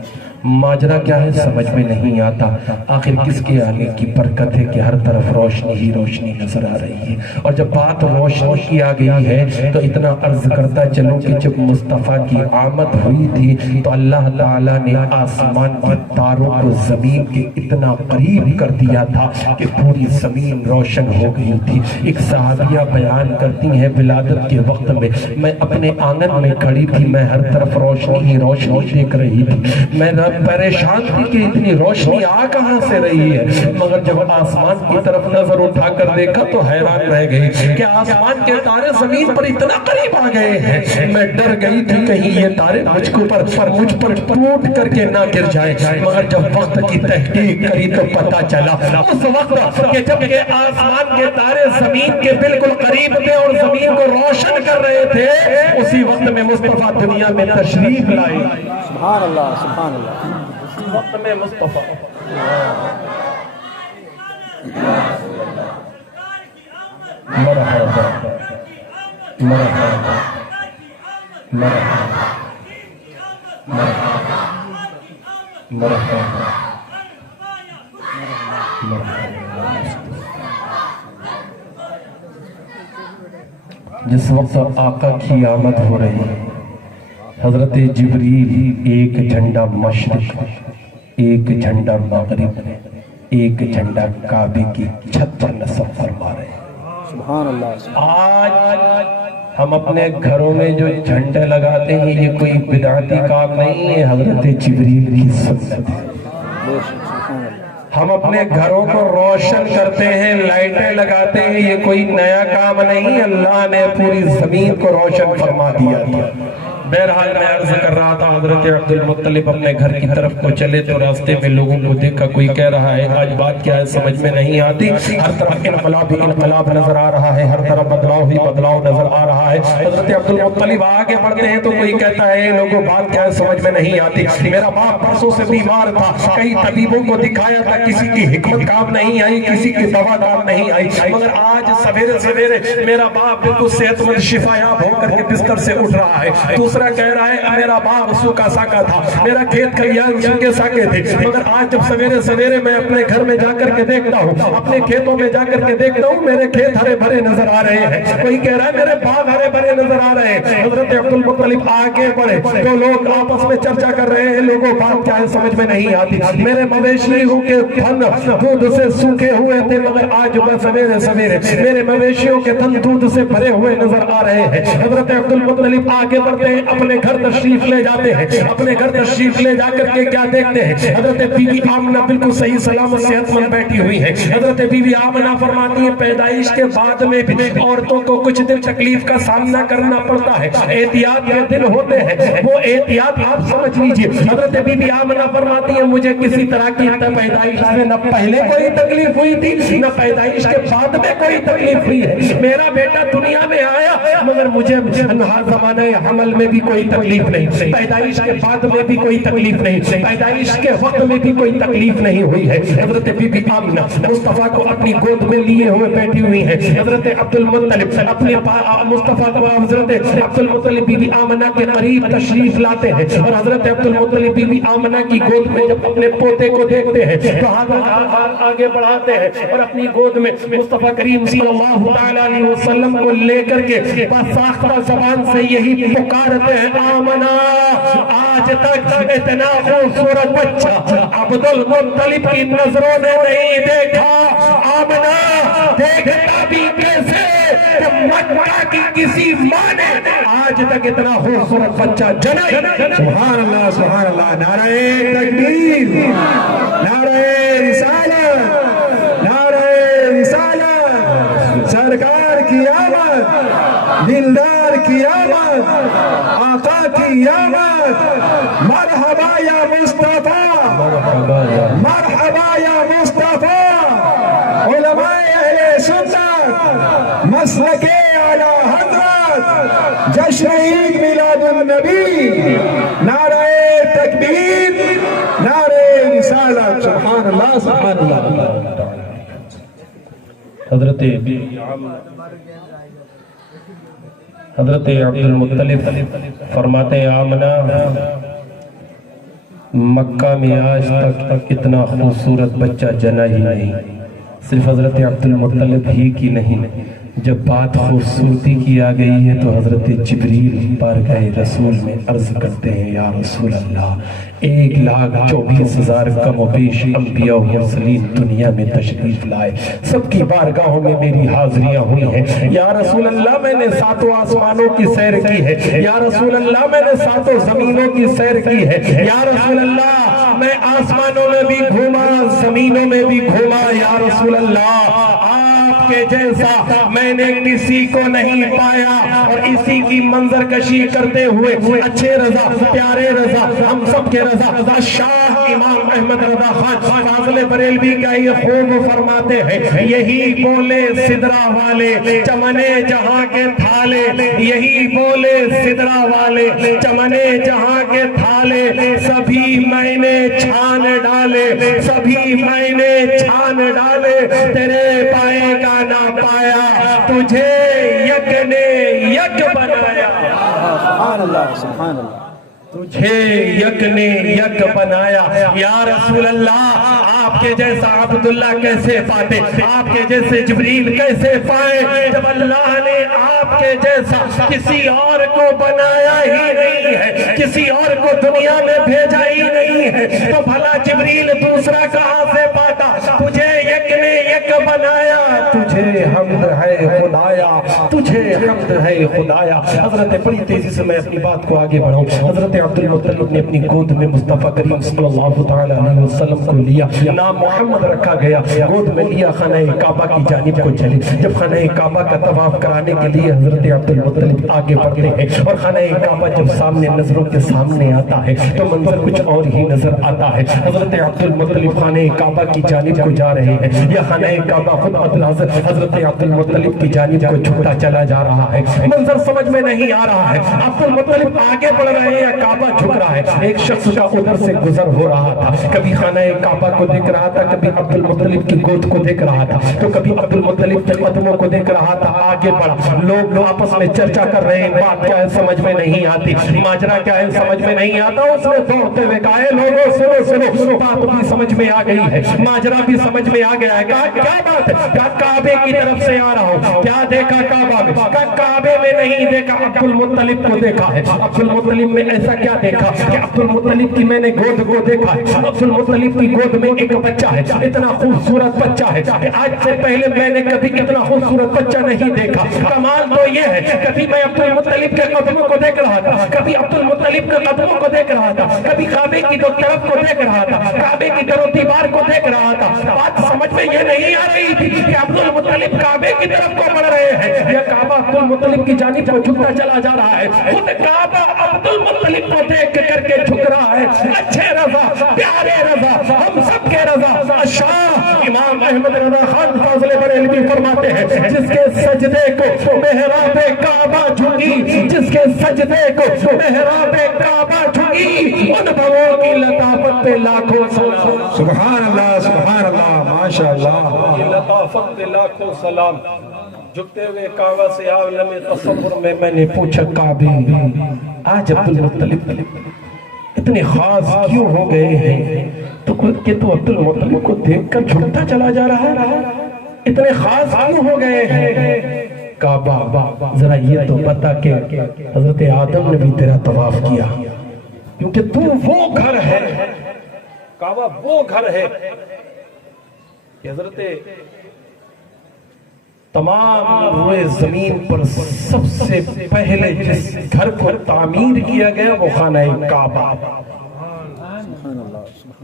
ماجرا کیا ہے سمجھ میں نہیں آتا۔ آخر کس کے آنے کی برکت ہے کہ ہر طرف روشنی ہی روشنی نظر آ رہی ہے۔ اور جب بات روشنی کی آ گئی ہے تو اتنا عرض کرتا چلوں کہ جب مصطفیٰ کی آمد ہوئی تھی تو اللہ تعالیٰ نے آسمان کے تاروں کو زمین کے اتنا قریب کر دیا تھا کہ پوری زمین روشن ہو گئی تھی۔ ایک صحابیہ بیان کرتی ہیں ولادت کے وقت میں اپنے آنگن میں کھڑی تھی، میں ہر طرف روشنی ہی روشنی دیکھ رہی تھی، میں پریشان تھی کہ اتنی روشنی آ کہاں سے رہی ہے، مگر جب آسمان کی طرف نظر اٹھا کر دیکھا تو حیران رہ گئی کہ آسمان کے تارے زمین پر اتنا قریب آ گئے ہیں۔ میں ڈر گئی تھی کہیں یہ تارے مجھ پر ٹوٹ کر کے نہ گر جائے، مگر جب وقت کی تحقیق کری تو پتا چلا اس وقت کہ جب کہ آسمان کے تارے زمین کے بالکل قریب تھے اور زمین کو روشن کر رہے تھے، اسی وقت میں مصطفیٰ دنیا میں تشریف لائے۔ سبحان اللہ، سبحان اللہ۔ وقت میں مصطفیٰ مرحبا مرحبا مرحبا مرحبا جس وقت آقا کی آمد ہو رہی ہے، حضرت جبریل ایک جھنڈا مشرق، ایک جھنڈا مغرب، ایک جھنڈا کعبے کی چھت پر نصب فرما رہے ہیں۔ سبحان اللہ۔ آج ہم اپنے گھروں میں جو جھنڈے لگاتے ہیں یہ کوئی بدعتی کام نہیں ہے، حضرت جبریل کی سنت ہے۔ ہم اپنے گھروں کو روشن کرتے ہیں، لائٹیں لگاتے ہیں، یہ کوئی نیا کام نہیں، اللہ نے پوری زمین کو روشن فرما دیا تھا۔ بہرحال میں عرض کر رہا تھا، حضرت عبد المطلب اپنے گھر کی طرف کو چلے تو راستے میں لوگوں کو دیکھا، کوئی کہہ رہا ہے آج بات کیا ہے سمجھ میں نہیں آتی، ہر طرف انقلاب ہی انقلاب نظر آ رہا ہے، ہر طرف بدلاؤ ہی بدلاؤ نظر آ رہا ہے۔ حضرت عبد المطلب آگے بڑھتے ہیں تو کوئی کہتا ہے لوگوں بات کیا ہے سمجھ میں نہیں آتی، میرا باپ برسوں سے بیمار تھا، کئی طبیبوں کو دکھایا تھا، کسی کی حکمت کام نہیں آئی، کسی کی دوا کام نہیں آئی، مگر آج سویرے سویرے میرا باپ بالکل صحت مند شفا یاب ہو کر کے بستر سے اٹھ رہا ہے۔ دوسرا کہہ رہا ہے میرا باپ سوکھا ساکا تھا، میرا کھیت کھلیان سوکھے ساکے تھے، مگر آج جب سویرے سویرے میں اپنے گھر میں جا کر کے دیکھتا ہوں، اپنے کھیتوں میں جا کر کے دیکھتا ہوں، میرے کھیت ہرے بھرے نظر آ رہے ہیں۔ کوئی کہہ رہا ہے میرے باغ ہرے بھرے نظر آ رہے ہیں۔ حضرت عبد المطلب آگے بڑھے تو لوگ آپس میں چرچا کر رہے ہیں، لوگوں بات کیا ہے سمجھ میں نہیں آتی، میرے مویشیوں کے تھن دودھ سے سوکھے ہوئے تھے، مگر آج سویرے سویرے میرے مویشیوں کے تھن دودھ سے بھرے ہوئے نظر آ رہے ہیں۔ حضرت عبد المطلب آگے بڑھتے ہیں، اپنے گھر تشریف لے جاتے ہیں، اپنے گھر تشریف لے جا کر کے کیا دیکھتے ہیں، حضرت بی بی آمنہ بالکل صحیح سلامت صحت مند بیٹھی ہوئی ہے۔ حضرت بی بی آمنہ فرماتی ہیں پیدائش کے بعد میں بھی عورتوں کو کچھ دن تکلیف کا سامنا کرنا پڑتا ہے، احتیاط کے دن ہوتے ہیں، وہ احتیاط آپ سمجھ لیجئے۔ حضرت بی بی آمنہ فرماتی ہیں مجھے کسی طرح کی پیدائش سے نہ پہلے کوئی تکلیف ہوئی تھی، نہ پیدائش کے بعد میں کوئی تکلیف ہوئی ہے، میرا بیٹا دنیا میں آیا مگر مجھے زمانہ حمل میں بھی کوئی تکلیف نہیں، پیدائش کے بعد میں بھی کوئی تکلیف نہیں، پیدائش کے وقت میں بھی کوئی تکلیف نہیں ہوئی ہے۔ حضرت بی بی آمنہ مصطفیٰ کو اپنی گود میں لیے ہوئے بیٹھی ہوئی ہے، حضرت عبد المطلب اپنے مصطفیٰ کو حضرت عبد المطلب بی بی آمنہ کے قریب تشریف لاتے ہیں، اور حضرت عبد المطلب بی بی آمنہ کی گود میں جب اپنے پوتے کو دیکھتے ہیں تو ہاتھ آگے بڑھاتے ہیں اور اپنی گود میں مصطفیٰ کریم صلی اللہ علیہ وسلم کو لے کر کے ساختہ زبان سے یہی پکارتے ہیں آمنہ، آج تک اتنا خوبصورت بچہ عبد المطلب کی نظروں نے نہیں دیکھا، آمنہ دیکھتا بھی کیسے کہ مکہ کی کسی ماں نے آج تک اتنا خوبصورت بچہ جنا۔ سبحان اللہ سبحان اللہ، نعرہ تکبیر، نعرہ رسالت، نعرہ رسالت، سرکار کی آمد، دلدار کی آمد، آقا کی آمد، مرحبا یا مصطفیٰ، مرحبا یا مصطفیٰ، علماء اہل سنت، مسلک اعلی حضرت، جشن عید میلاد النبی، نعرہ تکبیر، نعرہ رسالت، سبحان اللہ سبحان اللہ۔ حضرت عبد المطلب فرماتے ہیں آمنہ مکہ میں آج تک اتنا خوبصورت بچہ جنا ہی نہیں، صرف حضرت عبد المطلب ہی کی نہیں، جب بات خوبصورتی کی آ گئی ہے تو حضرت جبریل بارگاہ رسول میں عرض کرتے ہیں یا رسول اللہ 1,24,000 کم و بیش انبیاء و مرسلین دنیا میں تشریف لائے، سب کی بارگاہوں میں میری حاضریاں ہوئی ہیں، یا رسول اللہ میں نے 7 آسمانوں کی سیر کی ہے، یا رسول اللہ میں نے 7 زمینوں کی سیر کی ہے، یا رسول اللہ میں آسمانوں میں بھی گھوما زمینوں میں بھی گھوما، یا رسول اللہ آپ کے جیسا میں نے کسی کو نہیں پایا، اور اسی کی منظر کشی کرتے ہوئے اچھے رضا پیارے رضا ہم سب کے رضا شاہ امام احمد رضا خان فاضل بریلوی کا یہ خوب فرماتے ہیں، یہی بولے سدرا والے چمنے جہاں کے تھالے، یہی بولے سدرا والے چمنے جہاں کے تھالے، ڈالے سبھی میں نے چھان ڈالے سبھی میں نے چھان ڈالے تیرے پائے گا نہ پایا تجھے یک نے یک بنایا سبحان اللہ سبحان اللہ تجھے یک نے یک بنایا یا رسول اللہ آپ کے جیسا عبداللہ کیسے پاتے آپ کے جیسے جبریل کیسے پائے جب اللہ نے آپ کے جیسا کسی اور کو بنایا ہی نہیں ہے کسی اور کو دنیا میں بھیجا ہی نہیں ہے تو بھلا جبریل دوسرا کہاں سے پاتا تجھے یک نے یک بنایا تجھے حمد ہے خدایا تجھے حمد ہے خدایا حضرت بڑی تیزی سے میں اپنی بات کو آگے بڑھاؤں حضرت عبدالمطلب نے اپنی گود میں مصطفیٰ کریم صلی اللہ تعالیٰ علیہ وسلم کو لیا نام محمد رکھا گیا گود میں لیا خانہ کعبہ کی جانب کو چلے جب خانہ کعبہ کا طواف کرانے کے لیے حضرت عبدالمطلب آگے بڑھتے ہیں اور خانہ کعبہ جب سامنے نظروں کے سامنے آتا ہے تو منظر کچھ اور ہی نظر آتا ہے حضرت عبدالمطلب خانہ کعبہ کی جانب کو جا رہے ہیں یا خانہ کعبہ خود حضرت عبدالمطلب کی جانب کو جھکتا چلا جا رہا ہے منظر سمجھ میں نہیں آ رہا ہے عبدالمطلب آگے بڑھ رہے ہیں یا کعبہ جھک رہا ہے ایک شخص کا ادھر سے گزر ہو رہا تھا کبھی خانہ کعبہ کو دیکھ رہا تھا کبھی عبدالمطلب کی گود کو دیکھ رہا تھا تو کبھی عبدالمطلب کے قدموں کو دیکھ رہا تھا آگے بڑھا لوگ آپس میں چرچا کر رہے ہیں بات کیا ہے سمجھ میں نہیں آتی ماجرا کیا ہے سمجھ میں نہیں آتا اس نے دوڑتے ہوئے کہا ہے لوگوں سنو بات بھی سمجھ میں آ گئی ہے ماجرا بھی سمجھ میں آ گیا ہے کہا کیا بات ہے کہا کعبے کی طرف سے آ رہا ہوں کیا دیکھا کعبہ میں کہا کعبے میں نہیں دیکھا عبدالمطلب کو دیکھا ہے عبدالمطلب میں ایسا کیا دیکھا کہ عبدالمطلب کی میں نے گود کو دیکھا ہے عبدالمطلب کی گود میں ایک بچہ ہے اتنا خوبصورت بچہ ہے کہ آج سے پہلے میں نے کبھی اتنا خوبصورت بچہ نہیں دیکھا کمال تو یہ ہے کبھی میں عبدالمطلب کے قدموں کو دیکھ رہا تھا کبھی عبدالمطلب کے قدموں کو دیکھ رہا تھا کبھی کعبے کی دو طرف کو دیکھ رہا تھا کعبے کی طرف دیوار کو دیکھ رہا تھا بات سمجھ میں یہ نہیں آ رہی تھی کہ عبدالمطلب کعبے کی طرف کو بڑھ رہے ہیں یا کعبہ عبدالمطلب کی جانب کو جھکتا چلا جا رہا ہے خود کعبہ عبدالمطلب کو دیکھ کر کے جھک رہا ہے اچھے رضا پیارے رضا ہم سب کے رضا شاہ امام احمد رضا خان فاضل بریلوی فرماتے ہیں جس کے سجدے کو محراب کعبہ جھکی جس کے سجدے کو محراب کعبہ جھکی ان بھووں کی لطافت پہ لاکھوں سلام سبحان اللہ ماشاءاللہ لطافت پہ لاکھوں سلام جھکتے ہوئے کعبہ سے عالم تصور میں نے پوچھا کعبے آج عبدالمطلب اتنے خاص کیوں ہو گئے ہیں تو کہ تو عبدالمطلب کو دیکھ کر جھکتا چلا جا رہا ہے اتنے خاص کیوں ہو گئے ہیں کعبہ ذرا یہ تو بتا کہ حضرت آدم نے بھی تیرا طواف کیا کیونکہ تو وہ گھر ہے کعبہ وہ گھر ہے کہ حضرت تمام روئے زمین پر سب سے پہلے جس گھر کو تعمیر کیا گیا وہ خانہ کعبہ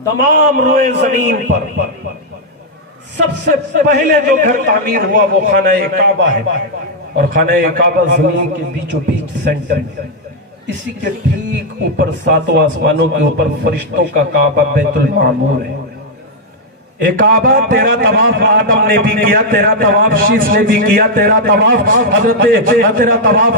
تمام روئے زمین پر سب سے پہلے جو گھر تعمیر ہوا وہ خانہ کعبہ ہے اور خانہ کعبہ زمین کے بیچوں بیچ سینٹر اسی کے ٹھیک اوپر ساتوں آسمانوں کے اوپر فرشتوں کا کعبہ بیت المعمور ہے ایک کعبہ تیرا طواف آدم نے بھی کیا تیرا طواف شیس نے بھی کیا تیرا طواف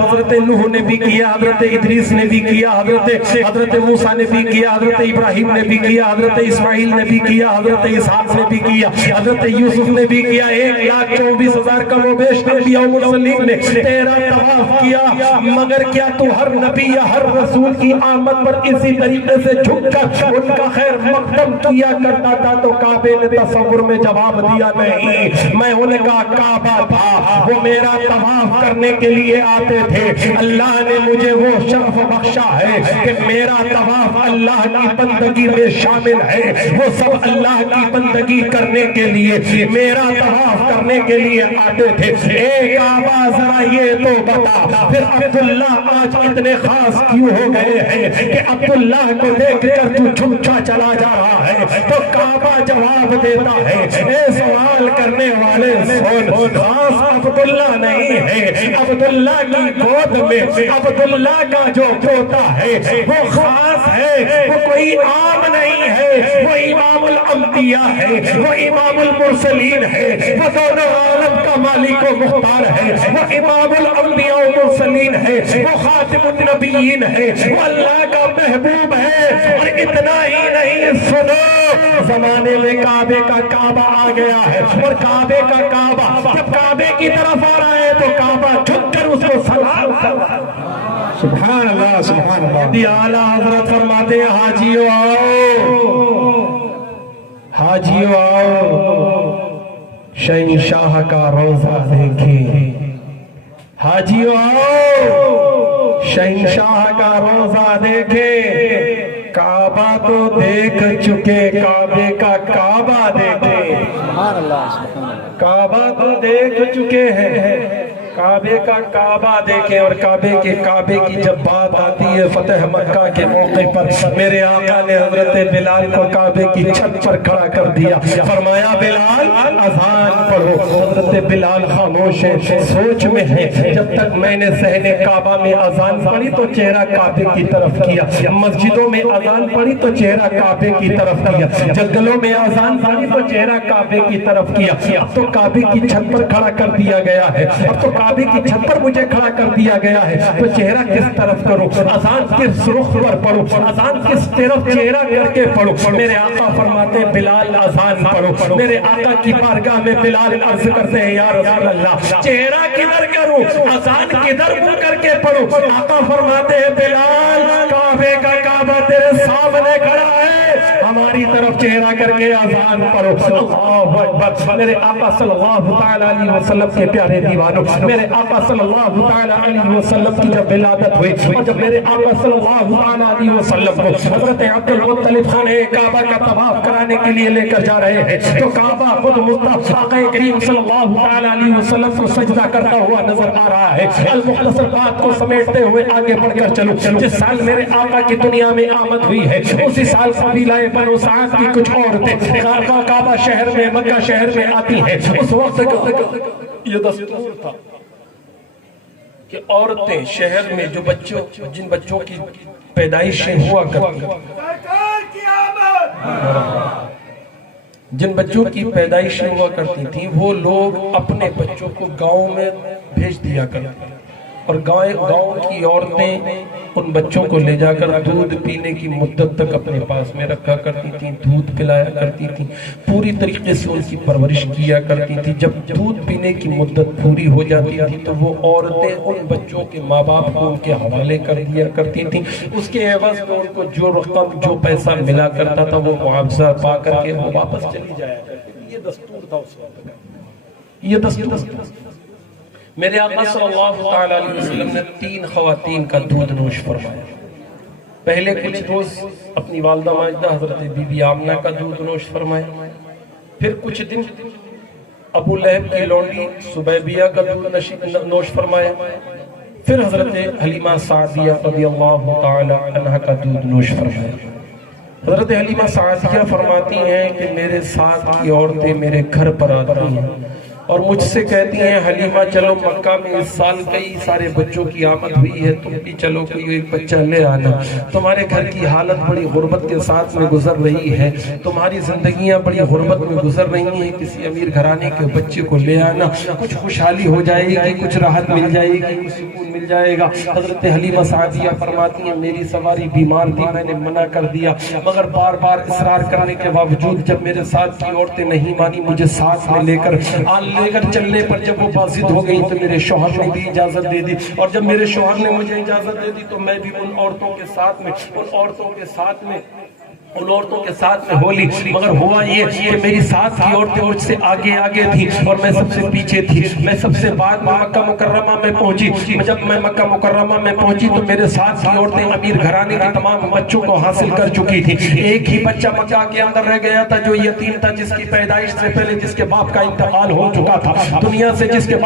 حضرت نوح نے بھی کیا حضرت ادریس نے بھی کیا حضرت موسیٰ نے بھی کیا حضرت ابراہیم نے بھی کیا حضرت اسماعیل نے بھی کیا حضرت اسحاق نے بھی کیا حضرت یوسف نے بھی کیا 1,24,000 کم و بیش نبی و مرسلین نے تیرا طواف کیا مگر کیا تو ہر نبی یا ہر رسول کی آمد پر اسی طریقے سے جھک کر ان کا خیر مقدم کیا کرتا تھا تو کعبے نے تصور میں جواب دیا نہیں میں ان کا کعبہ تھا وہ میرا طواف کرنے کے لیے آتے تھے اللہ نے مجھے وہ شرف بخشا ہے کہ میرا طواف اللہ کی بندگی میں شامل ہے وہ سب اللہ کی بندگی کرنے کے لیے میرا طواف کرنے کے لیے آتے تھے اے کعبہ ذرا یہ تو بتا پھر عبداللہ آج اتنے خاص کیوں ہو گئے ہیں کہ عبداللہ کو دیکھ کر تو جھکتا چلا جا رہا ہے تو کعبہ جواب دیتا ہے اے سوال کرنے والے سن خاص عبداللہ نہیں ہے عبداللہ کی گود میں عبداللہ کا جو پوتا ہے وہ خاص ہے وہ کوئی عام نہیں ہے وہ امام الانبیاء ہے وہ امام المرسلین ہے وہ دونوں عالم کا مالک و مختار ہے وہ امام الانبیاء و مرسلین ہے وہ خاتم النبیین ہے وہ اللہ کا محبوب ہے. اور اتنا ہی نہیں, سنو, زمانے میں کعبے کا کعبہ آ گیا ہے, اور کعبے کا کعبہ جب کعبے کی طرف آ رہا ہے تو کعبہ جھک کر اس کو سلام کرتا ہے. سبحان اللہ سبحان اللہ. یہ اعلیٰ حضرت فرماتے ہیں, حاجیو آؤ, حاجیو آؤ, شہنشاہ کا روضہ دیکھیں. حاجیو آؤ, شہنشاہ کا روضہ دیکھیں. کعبہ تو دیکھ چکے, کعبے کا کعبہ دیکھیں. سبحان اللہ سبحان اللہ. کعبہ تو دیکھ چکے ہیں, کعبے کا کعبہ دیکھیں. اور کعبے کی جب بات آتی ہے فتح مکہ کے موقع پر, میرے آقا نے حضرت بلال کو کعبے کی چھت پر کھڑا کر دیا, فرمایا بلال اذان پڑھو. حضرت بلال خاموش ہے, سوچ میں ہے. جب تک میں نے صحن کعبہ میں اذان پڑھی تو چہرہ کعبے کی طرف کیا, مسجدوں میں اذان پڑھی تو چہرہ کعبے کی طرف کیا, جنگلوں میں اذان پڑھی تو چہرہ کعبے کی طرف کیا. اب تو کعبے کی چھت پر کھڑا کر دیا گیا ہے, اب تو کعبے کی چھت پر مجھے کھڑا کر دیا گیا ہے, تو چہرہ کس طرف کروں, اذان کس رخ پر پڑھوں, اذان کس طرف چہرہ کر کے پڑھوں. میرے آقا فرماتے ہیں بلال اذان پڑھو. میرے آقا کی بارگاہ میں بلال عرض کرتے ہیں, یا رسول اللہ چہرہ کدھر کروں, اذان کدھر منہ کر کے پڑھوں. آقا فرماتے ہیں بلال کعبے کا کعبہ تیرے سامنے کھڑا ہے, ہماری طرف چہرہ کر کے اذان پڑھو. اللہ اکبر. میرے آقا صلی اللہ تعالی علیہ وسلم کے پیارے دیوانوں, میرے آقا صلی اللہ تعالی علیہ وسلم کی جب ولادت ہوئی, اور جب میرے آقا صلی اللہ تعالی علیہ وسلم کو حضرت عبد المطلب خانہ کعبہ کا طواف کرانے کے لیے لے کر جا رہے ہیں, تو کعبہ خود مصطفی کریم صلی اللہ تعالی علیہ وسلم کو سجدہ کرتا ہوا نظر آ رہا ہے. المختصر بات کو سمیٹتے ہوئے آگے بڑھ کر چلو. جس سال میرے آقا کی دنیا میں آمد ہوئی ہے, اسی سال قبیلہ بنو سعد کی کچھ عورتیں کعبہ شہر میں, مکہ شہر میں آتی ہیں. اس وقت یہ دستور تھا کہ عورتیں شہر میں جو جن بچوں کی پیدائشیں ہوا کرتی, جن بچوں کی پیدائشیں ہوا کرتی تھیں, وہ لوگ اپنے بچوں کو گاؤں میں بھیج دیا کرتے, اور گاؤں کی عورتیں ان بچوں کو لے جا کر دودھ پینے کی مدت تک اپنے پاس میں رکھا کرتی تھیں, دودھ پلایا کرتی تھیں, پوری طریقے سے ان کی پرورش کیا کرتی تھی. جب دودھ پینے کی مدت پوری ہو جاتی تھی تو وہ عورتیں ان بچوں کے ماں باپ کو ان کے حوالے کر دیا کرتی تھیں. اس کے عوض میں ان کو جو رقم, جو پیسہ ملا کرتا تھا, وہ معاوضہ پا کر کے وہ واپس چلی جایا کرتی تھی. یہ دستور تھا اس وقت کا, یہ دستور. میرے آقا صلی اللہ تعالی علیہ وسلم نے 3 خواتین کا دودھ نوش فرمایا. پہلے کچھ روز اپنی والدہ ماجدہ حضرت بی بی آمنہ کا دودھ نوش فرمایا, پھر کچھ دن ابو لہب کی لونڈی سبیبیہ کا دودھ نوش فرمایا, پھر حضرت حلیمہ سعدیہ رضی اللہ تعالی عنہ کا دودھ نوش فرمایا. حضرت حلیمہ سعدیہ فرماتی ہیں کہ میرے ساتھ کی عورتیں میرے گھر پر آتی ہیں اور مجھ سے کہتی ہیں, حلیمہ چلو مکہ میں اس سال کئی سارے بچوں کی آمد ہوئی ہے, تم بھی چلو کوئی ایک بچہ لے آنا. تمہارے گھر کی حالت بڑی غربت کے ساتھ میں گزر رہی ہے, تمہاری زندگیاں بڑی غربت میں گزر رہی ہیں, کسی امیر گھرانے کے بچے کو لے آنا, کچھ خوشحالی ہو جائے گی, کچھ راحت مل جائے گی, کچھ سکون مل جائے گا. حضرت حلیمہ سعدیہ فرماتی ہیں میری سواری بیمار تھی, میں نے منع کر دیا, مگر بار بار اصرار کرنے کے باوجود جب میرے ساتھ کی عورتیں نہیں مانی, مجھے ساتھ میں لے کر چلنے پر جب وہ بازد ہو گئی تو میرے شوہر نے بھی اجازت دے دی, اور جب میرے شوہر نے مجھے اجازت دے دی تو میں بھی ان عورتوں کے ساتھ میں ہو لی. مگر ہوا یہ کہ میری ساتھ کی عورتیں مجھ سے آگے تھی اور میں سب سے پیچھے تھی. میں سب سے بعد میں مکہ مکرمہ میں پہنچی. جب میں مکہ مکرمہ میں پہنچی تو میرے ساتھ کی عورتیں امیر گھرانے کے تمام بچوں کو حاصل کر چکی تھی. ایک ہی بچہ مکہ کے اندر رہ گیا تھا جو یتیم تھا, جس کی پیدائش سے پہلے جس کے باپ کا انتقال ہو چکا تھا دنیا سے, جس کا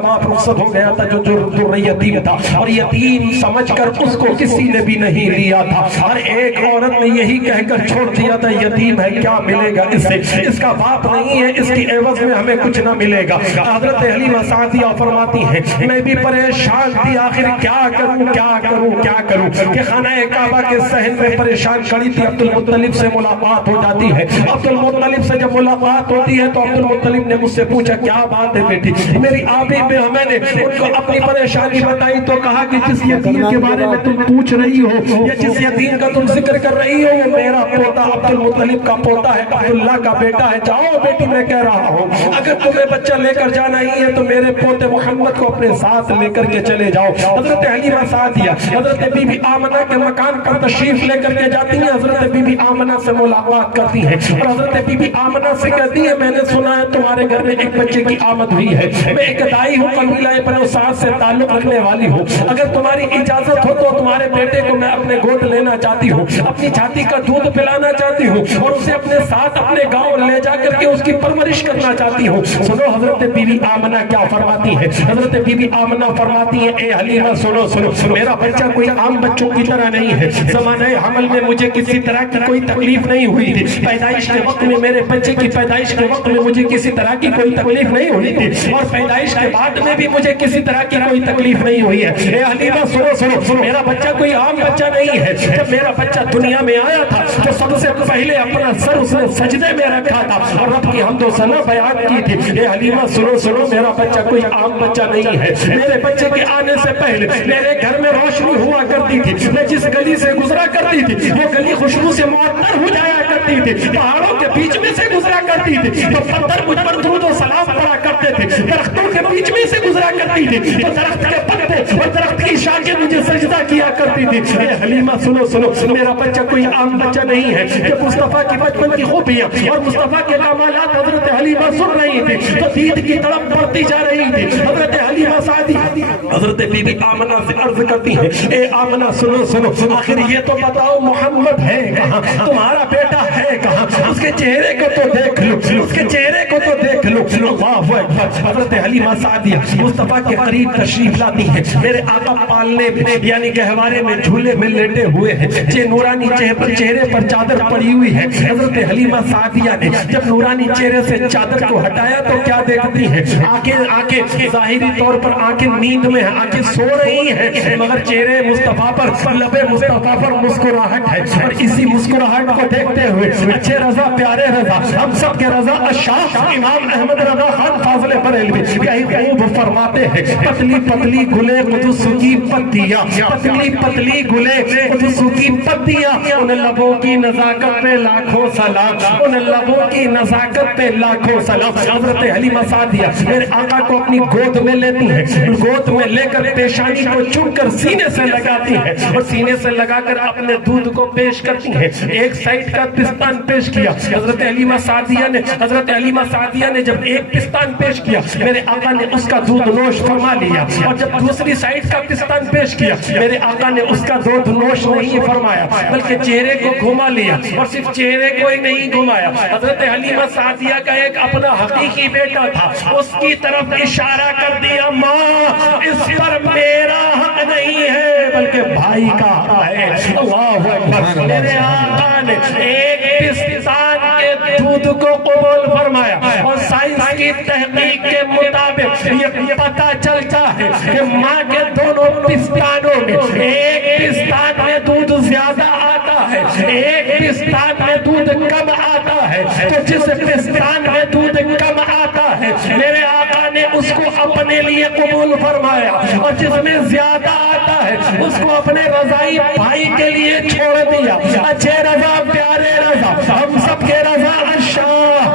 باپ رخصت ہو گیا تھا, جو یتیم تھا, اور یتیم سمجھ کر اس کو کسی نے بھی نہیں لیا تھا. ہر ایک عورت نے یہی کہہ کر چھوڑ دیا تھا یتیم ہے کیا ملے گا اس سے، اس کا باپ نہیں ہے، اس کی عوض میں ہمیں کچھ نہ ملے گا۔ حضرت حلیمہ سعدیہ فرماتی ہیں میں بھی پریشان تھی، آخر کیا کروں کیا کروں کیا کروں، کہ خانہ کعبہ کے صحن میں پریشان کھڑی تھی۔ عبد المطلب سے ملاقات ہو جاتی ہے، عبد المطلب سے جب ملاقات ہوتی ہے تو عبد المطلب نے مجھ سے پوچھا کیا بات ہے بیٹی، میری آبی میں میں نے ان کو اپنی پریشانی بتائی تو کہا کہ جس یتیم کے بارے میں تم پوچھ رہی ہو یا جس یتیم کا تم ذکر کر رہی ہو وہ میرا پوتا عبد المطلب کا پوتا ہے، عبداللہ کا بیٹا ہے۔ جاؤ بیٹی میں کہہ رہا ہوں اگر تمہیں بچہ لے کر جانا ہی ہے تو میرے پوتے محمد کو اپنے ساتھ لے کر کے چلے جاؤ۔ حضرت حلیمہ سعدیہ حضرت بی بی آمنہ کے مکان پر تشریف لے کر کے جاتی ہیں، حضرت بی بی آمنہ سے ملاقات کرتی ہیں اور حضرت بی بی آمنہ سے کہتی ہے میں نے سنا ہے تمہارے گھر میں ایک بچے کی آمد ہوئی ہے، میں ایک دائی ہوں، قبیلہ بنو سعد سے تعلق رکھنے والی ہوں، اگر تمہاری اجازت ہو تو تمہارے بیٹے کو میں اپنے گود لینا چاہتی ہوں، اپنی چھاتی کا دودھ پلانا چاہتی ہوں اور اسے اپنے ساتھ اپنے گاؤں لے جا کر کے اس کی پرورش کرنا چاہتی ہوں۔ سنو حضرت بی بی آمنہ کیا فرماتی ہے، حضرت بی بی آمنہ فرماتی ہے اے حلیمہ سنو سنو، میرا بچہ کوئی عام بچوں کی طرح نہیں ہے، زمانہ حمل میں مجھے کسی طرح کی کوئی تکلیف نہیں ہوئی تھی، پیدائش کے وقت میں میرے بچے کی پیدائش کے وقت میں مجھے کسی طرح کی کوئی تکلیف نہیں ہوئی تھی اور پیدائش کے بعد میں بھی مجھے کسی طرح کی کوئی تکلیف نہیں ہوئی ہے۔ اے حلیمہ سنو سنو، میرا بچہ کوئی عام بچہ نہیں ہے، جب میرا بچہ دنیا میں آیا تھا تو سب سے پہلے اپنا سر اس نے سجدے میں رکھا تھا اور رب کی حمد و ثنا بیان کی تھی۔ اے حلیمہ سنو سنو، میرا بچہ کوئی عام بچہ نہیں ہے، میرے بچے کے آنے سے پہلے میرے گھر میں روشنی ہوا کرتی تھی، میں جس گلی سے گزرا کرتی تھی وہ گلی خوشبو سے معطر ہو جایا کرتی تھی، پہاڑوں کے بیچ میں سے گزرا کرتی تھی تو پتھر مجھ پر درود و سلام پڑا کرتے تھے، درختوں کے بیچ میں سے گزرا کرتی تھی تو درخت کے پتے اور درخت کی شاخیں مجھے سجدہ کیا کرتی تھی۔ اے حلیمہ سنو سنو، میرا بچہ کوئی عام بچہ نہیں ہے، جب مصطفیٰ کی بچپن کی خوبیاں اور مصطفیٰ کے کمالات حضرت حلیمہ سن رہی تھی تو دید کی طرف بڑھتی جا رہی تھی۔ حضرت حلیمہ سعدیہ حضرت بی بی آمنہ سے عرض کرتی ہے اے آمنہ سنو سنو، آخر یہ تو بتاؤ محمد ہے کہاں، تمہارا بیٹا ہے کہاں، اس کے چہرے کو تو دیکھ لو، اس کے چہرے کو تو دیکھ لو۔ اللہ اکبر۔ حضرت حلیمہ سعدیہ مصطفیٰ کے قریب تشریف لاتی ہے، میرے آقا پالنے یعنی گہوارے میں جھولے میں لیٹے ہوئے ہیں، نورانی چہرے پر چادر پڑی ہوئی ہے۔ حضرت حلیمہ سعدیہ نے جب نورانی چہرے سے چادر کو ہٹایا تو کیا دیکھتی ہیں، آنکھیں ظاہری طور پر آنکھیں نیند میں ہیں، آنکھیں سو رہی ہیں، مگر چہرے مصطفیٰ پر لبے مصطفیٰ پر مسکراہٹ ہے اور اسی مسکراہٹ کو دیکھتے ہوئے اچھے رضا پیارے رضا ہم سب کے رضا شاہ امام احمد رضا خان فاضل بریلوی یہی خوب فرماتے ہیں پتلی پتلی گلے قدس کی پتیاں، پتلی پتلی گلے قدس کی پتیاں، ان لبوں کی نزاکت پہ لاکھوں سلام، ان لبوں کی نزاکت پہ لاکھوں سلام۔ حضرت حلیمہ سعدیہ میرے آقا کو اپنی گود میں لیتی ہیں، گود میں لے کر پیشانی کو چم کر سینے سے لگاتی ہیں اور سینے سے لگا کر اپنے دودھ کو پیش کرتی ہیں۔ ایک سائٹ کا پستان پیش کیا حضرت حلیمہ سعدیہ نے جب ایک پستان پیش کیا میرے آقا نے اس کا دودھ نوش فرما لیا اور جب دوسری سائٹ کا پستان پیش کیا میرے آقا نے اس کا دودھ نوش نہیں فرمایا بلکہ چہرے کو گھما لیا اور صرف چہرے کو ہی نہیں گھمایا۔ حضرت حلیمہ سعدیہ کا ایک اپنا حقیقی بیٹا تھا، اس کی طرف اشارہ کر دیا ماں اس پر میرا حق نہیں ہے بلکہ بھائی کا حق ہے۔ اللہ اکبر۔ میرے آقا نے ایک پستان کے دودھ کو قبول فرمایا اور سائنس کی تحقیق کے مطابق یہ پتہ چلتا ہے کہ ماں کے دونوں پستانوں میں ایک پستان میں دودھ زیادہ آتا ہے، ایک پستان میں دودھ کم آتا ہے، تو جس پستان میں دودھ کم آتا ہے میرے آقا نے اس کو اپنے لیے قبول فرمایا اور جس میں زیادہ آتا ہے اس کو اپنے رضائی بھائی کے لیے چھوڑ دیا۔ اچھے رضا پیارے رضا ہم سب کے رضا شاہ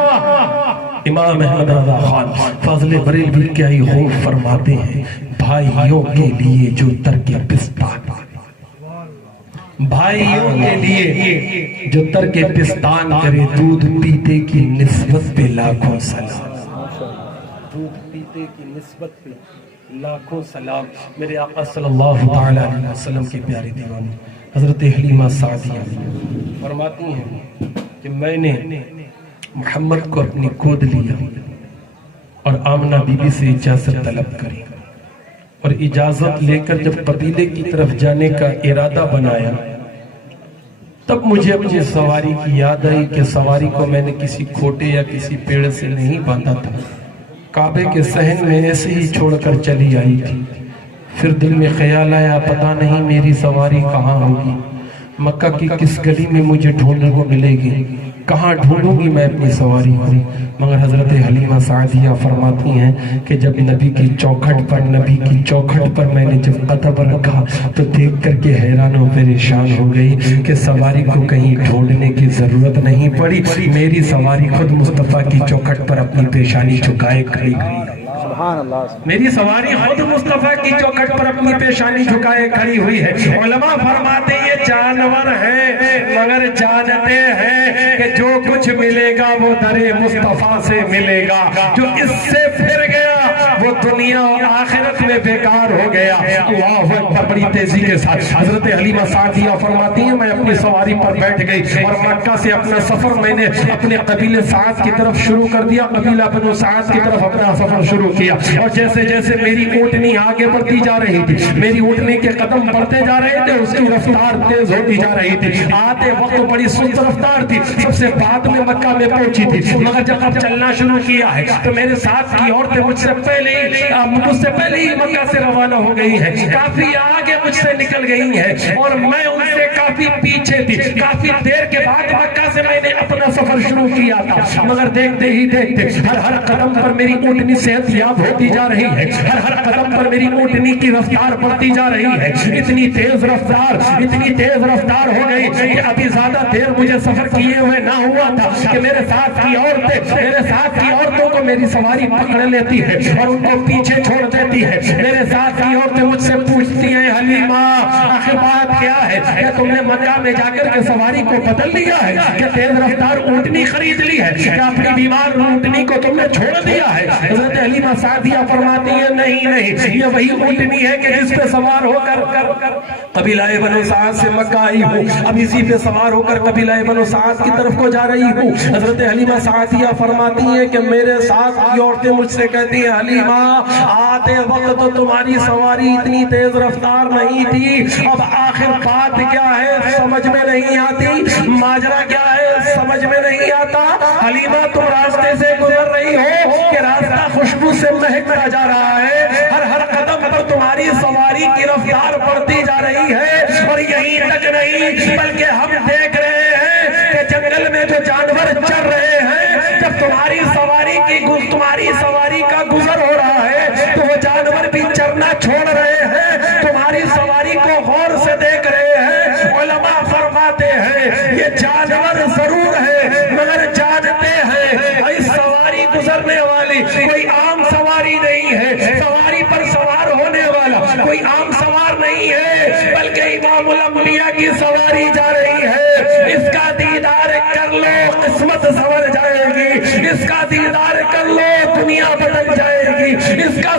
امام احمد رضا خان فاضل بریلوی کیا ہی خوب فرماتے ہیں بھائیوں کے لیے جو ترک پستان، بھائیوں کے لیے جو ترک پستان کرے دودھ پیتے کی نسبت پہ لاکھوں سلام، دودھ پیتے کی نسبت پہ لاکھوں سلام۔ میرے آقا صلی اللہ علیہ وسلم کے پیارے دیوانی حضرت حلیمہ سعدیہ فرماتی ہیں کہ میں نے محمد کو اپنی گود لیا اور آمنہ بی بی سے اجازت طلب کری اور اجازت لے کر جب قبیلے کی طرف جانے کا ارادہ بنایا تب مجھے اپنی سواری کی یاد آئی کہ سواری کو میں نے کسی کھوٹے یا کسی پیڑ سے نہیں باندھا تھا، کعبے کے صحن میں ایسے ہی چھوڑ کر چلی آئی تھی۔ پھر دل میں خیال آیا پتہ نہیں میری سواری کہاں ہوگی، مکہ کی کس گلی میں مجھے ڈھونڈنے کو ملے گی، کہاں ڈھونڈوں گی میں اپنی سواری کو۔ مگر حضرت حلیمہ سعدیہ فرماتی ہیں کہ جب نبی کی چوکھٹ پر میں نے جب قدم رکھا تو دیکھ کر کے حیران و پریشان ہو گئی کہ سواری کو کہیں ڈھونڈنے کی ضرورت نہیں پڑی، میری سواری خود مصطفیٰ کی چوکھٹ پر اپنی پیشانی جھکائے کھڑی ہوئی۔ میری سواری خود مصطفیٰ کی چوکھٹ پر اپنی پیشانی جھکائے کھڑی ہوئی ہے۔ علماء فرماتے یہ جانور ہے مگر جانتے ہیں کہ جو کچھ ملے گا وہ در مصطفیٰ سے ملے گا، جو اس سے پھر گیا وہ دنیا اور آخرت میں بیکار ہو گیا۔ اللہ اکبر۔ بڑی تیزی کے ساتھ حضرت حلیمہ سعدیہ فرماتی ہیں میں اپنی سواری پر بیٹھ گئی اور مکہ سے اپنا سفر میں نے اپنے قبیلے سعد کی طرف شروع کر دیا، قبیلہ بنو سعد کی طرف اپنا سفر شروع کیا۔ اور جیسے جیسے میری اونٹنی آگے بڑھتی جا رہی تھی، میری اونٹنی کے قدم بڑھتے جا رہے تھے، اس کی رفتار تیز ہوتی جا رہی تھی۔ آتے وقت بڑی سست رفتار تھی، سب سے بعد میں مکہ میں پہنچی تھی، مگر جب اب چلنا شروع کیا ہے تو میرے ساتھ کی عورتیں مجھ سے پہلے ہی مکہ سے روانہ ہو گئی ہیں، کافی آگے مجھ سے نکل گئی ہیں اور میں ان سے کافی پیچھے تھی۔ کافی دیر کے بعد مکہ سے میں نے اپنا سفر شروع کیا تھا، مگر دیکھتے ہی دیکھتے ہر قدم پر میری اونٹنی صحت یاب ہوتی جا رہی ہے، ہر قدم پر میری اونٹنی کی رفتار بڑھتی جا رہی ہے۔ اتنی تیز رفتار ہو گئی کہ ابھی زیادہ دیر مجھے سفر کیے ہوئے نہ ہوا تھا کہ میرے ساتھ کی عورتوں کو میری سواری پکڑ لیتی ہے اور ان کو پیچھے چھوڑ دیتی ہے۔ میرے ساتھ کی عورتیں مجھ سے پوچھتی ہیں حلیمہ آخر بات کیا ہے، کیا تم نے مکہ میں جا کر کے سواری کو بدل لیا ہے، کیا تیز رفتار اونٹنی خرید لی ہے، کیا اپنی بیمار اونٹنی کو تم نے چھوڑ دیا ہے؟ حضرت حلیمہ سعدیہ فرماتی ہے نہیں، یہ وہی اونٹنی ہے کہ جس پہ سوار ہو کر قبیلہ بنو سعد سے مکہ آئی ہوں، اب اسی پہ سوار ہو کر قبیلہ بنو سعد کی طرف کو جا رہی ہوں۔ حضرت حلیمہ سعدیہ فرماتی ہے کہ میرے ساتھ کی عورتیں مجھ سے کہتی ہیں حلیمہ آتے وقت تو تمہاری سواری اتنی تیز رفتار نہیں تھی، اب آخر بات کیا ہے سمجھ میں نہیں آتی، ماجرا کیا ہے سمجھ میں نہیں آتا۔ حلیمہ تم راستے سے گزر رہی ہو کہ راستہ خوشبو سے مہکتا جا رہا ہے، ہر قدم پر تمہاری سواری کی رفتار بڑھتی جا رہی ہے، اور یہیں تک نہیں بلکہ ہم دیکھ رہے ہیں کہ جنگل میں جو جانور چر رہے ہیں، جب تمہاری سواری کا گزر ہو رہا ہے تو وہ جانور بھی چرنا چھوڑ رہے ہیں، تمہاری سواری کو غور سے دیکھ رہے ہیں۔ علماء فرماتے ہیں یہ جانور ضرور ہے مگر جانتے ہیں اس سواری گزرنے والی کوئی عام سواری نہیں ہے، سواری پر سوار ہونے والا کوئی عام سوار نہیں ہے بلکہ امام الانبیاء کی سواری جا رہی ہے۔ اس کا دیدار کر لو قسمت سنور جائے گی، اس کا دیدار کر لو دنیا بدل جائے گی، اس کا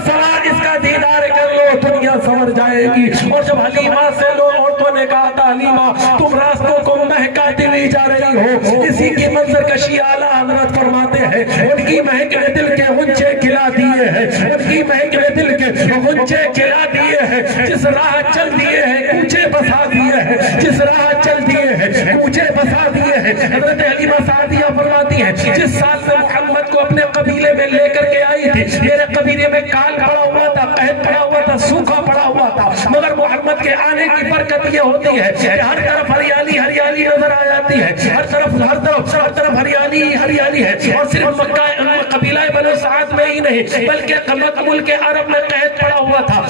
دیدار کر لو دنیا سنور جائے گی۔ اور جب حلیمہ سے لوگ عورتوں نے کہا تھا حلیمہ تم راستوں کو مہکاتی ہوئی جا رہی ہو، اسی کی منظر کشی اعلیٰ حضرت فرماتے ہیں ان کی مہک نے دل کے غنچے کھلا دیے ہیں، ان کی مہک نے دل کے غنچے کھلا دیے ہیں، جس راہ چل دیے ہیں کوچے بسا دیے ہیں، جس راہ چل دیے ہیں کوچے بسا دیے ہیں۔ حضرت حلیمہ سعدیہ فرماتی ہیں جس سال میں محمد کو اپنے قبیلے میں لے کر کے آئی تھی، میرے قبیلے میں کال پڑا ہوا تھا، قحط پڑا ہوا تھا، سوکھا پڑا ہوا تھا، مگر محمد کے آنے کی برکت یہ ہوتی ہے کہ ہر طرف ہریالی نظر آ جاتی ہے، ہر طرف ہریالی ہے۔ اور صرف مکہ قبیلہ بنو سعد میں ہی نہیں بلکہ ملک عرب میں قحط پڑا ہوا تھا،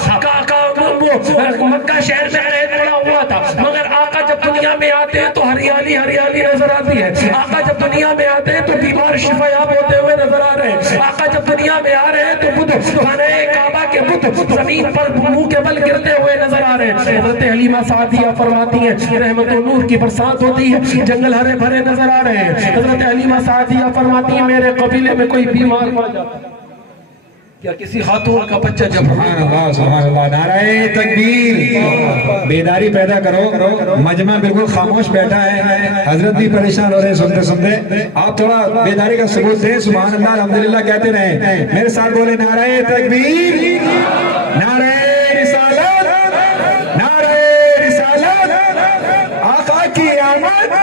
مکہ شہر میں قحط پڑا ہوا تھا، مگر آقا جب دنیا میں آتے ہیں تو ہریالی نظر آتی ہے، آقا جب دنیا میں آتے ہیں تو بیمار شفا یاب ہوتے ہوئے نظر آ رہے ہیں، آقا جب دنیا میں آ رہے ہیں تو خانہ کعبہ کے بت زمین پر منہ کے بل گرتے ہوئے نظر آ رہے ہیں۔ حضرت حلیمہ سعدیہ فرماتی ہیں رحمت و نور کی برسات ہوتی ہے، جنگل ہرے بھرے نظر آ رہے ہیں۔ حضرت حلیمہ سعدیہ فرماتی ہیں میرے قبیلے میں کوئی بیمار پڑ جاتا ہے یا کسی خاتون کا بچہ جب سبحان اللہ، نعرہ تکبیر، بیداری پیدا کرو، مجمع بالکل خاموش بیٹھا ہے، حضرت بھی پریشان ہو رہے ہیں سنتے، آپ تھوڑا بیداری کا ثبوت دیں، سبحان اللہ الحمدللہ کہتے رہیں، میرے ساتھ بولے نعرہ تکبیر، نعرہ رسالت، آقا کی آمد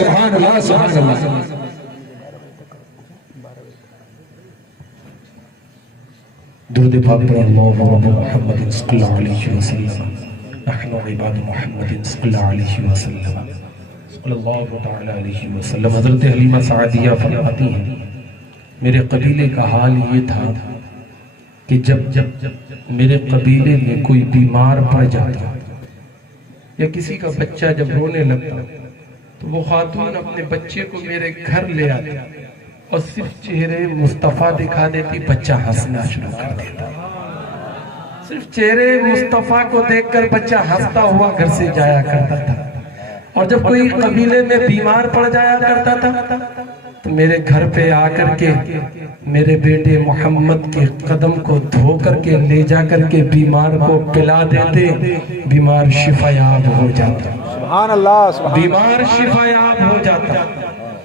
سبحان اللہ سبحان اللہ. درود پاک پر اللہ محمد صلی اللہ علیہ وسلم. نحن عباد محمد صلی اللہ علیہ وسلم صلی اللہ تعالی علیہ وسلم. حضرت حلیمہ سعدیہ فرماتی ہیں میرے قبیلے کا حال یہ تھا کہ جب میرے قبیلے میں کوئی بیمار پڑ جاتا یا کسی کا بچہ جب رونے لگتا تو وہ خاتون اپنے بچے کو میرے گھر لے آتی اور صرف چہرے مصطفیٰ دکھا دیتی, بچہ ہنسنا شروع کر دیتا. صرف چہرے مصطفیٰ کو دیکھ کر بچہ ہنستا ہوا گھر سے جایا کرتا تھا. اور جب کوئی قبیلے میں بیمار پڑ جایا کرتا تھا تو میرے گھر پہ آ کر کے میرے بیٹے محمد کے قدم کو دھو کر کے لے جا کر کے بیمار کو پلا دیتے, بیمار شفا یاب ہو جاتا. سبحان اللہ. بیمار شفا یاب ہو جاتا.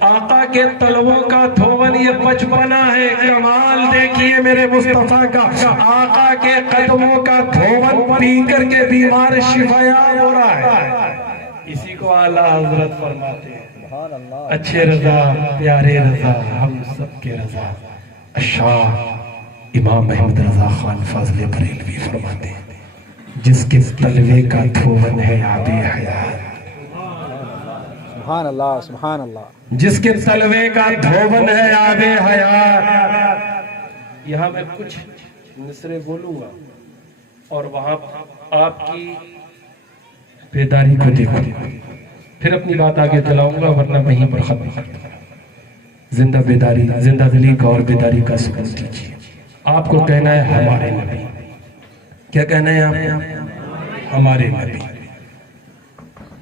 آقا کے تلووں کا دھون یہ بچپنا ہے, کمال دیکھیے میرے مصطفیٰ کا. آقا کے قدموں کا دھون پی کر کے بیمار شفا یاب ہو رہا ہے. اسی کو اعلیٰ حضرت فرماتے ہیں اچھے رضا پیارے رضا ہم سب کے رضا. شاہ امام احمد رضا خان فاضل بریلوی فرماتے ہیں جس کے تلوے کا دھون ہے آب حیات. سبحان اللہ سبحان اللہ. جس کے تلوے کا دھون ہے آب حیات. یہاں میں کچھ مصرے بولوں گا اور وہاں آپ کی بیداری کو دیکھو, پھر اپنی بات آگے چلاؤں گا ورنہ وہیں پر ختم کر دوں گا. زندہ بیداری, زندہ دلی کا اور بیداری کا ثبوت دیجیے. آپ کو کہنا ہے ہمارے نبی. کیا کہنا ہے آپ؟ ہمارے نبی.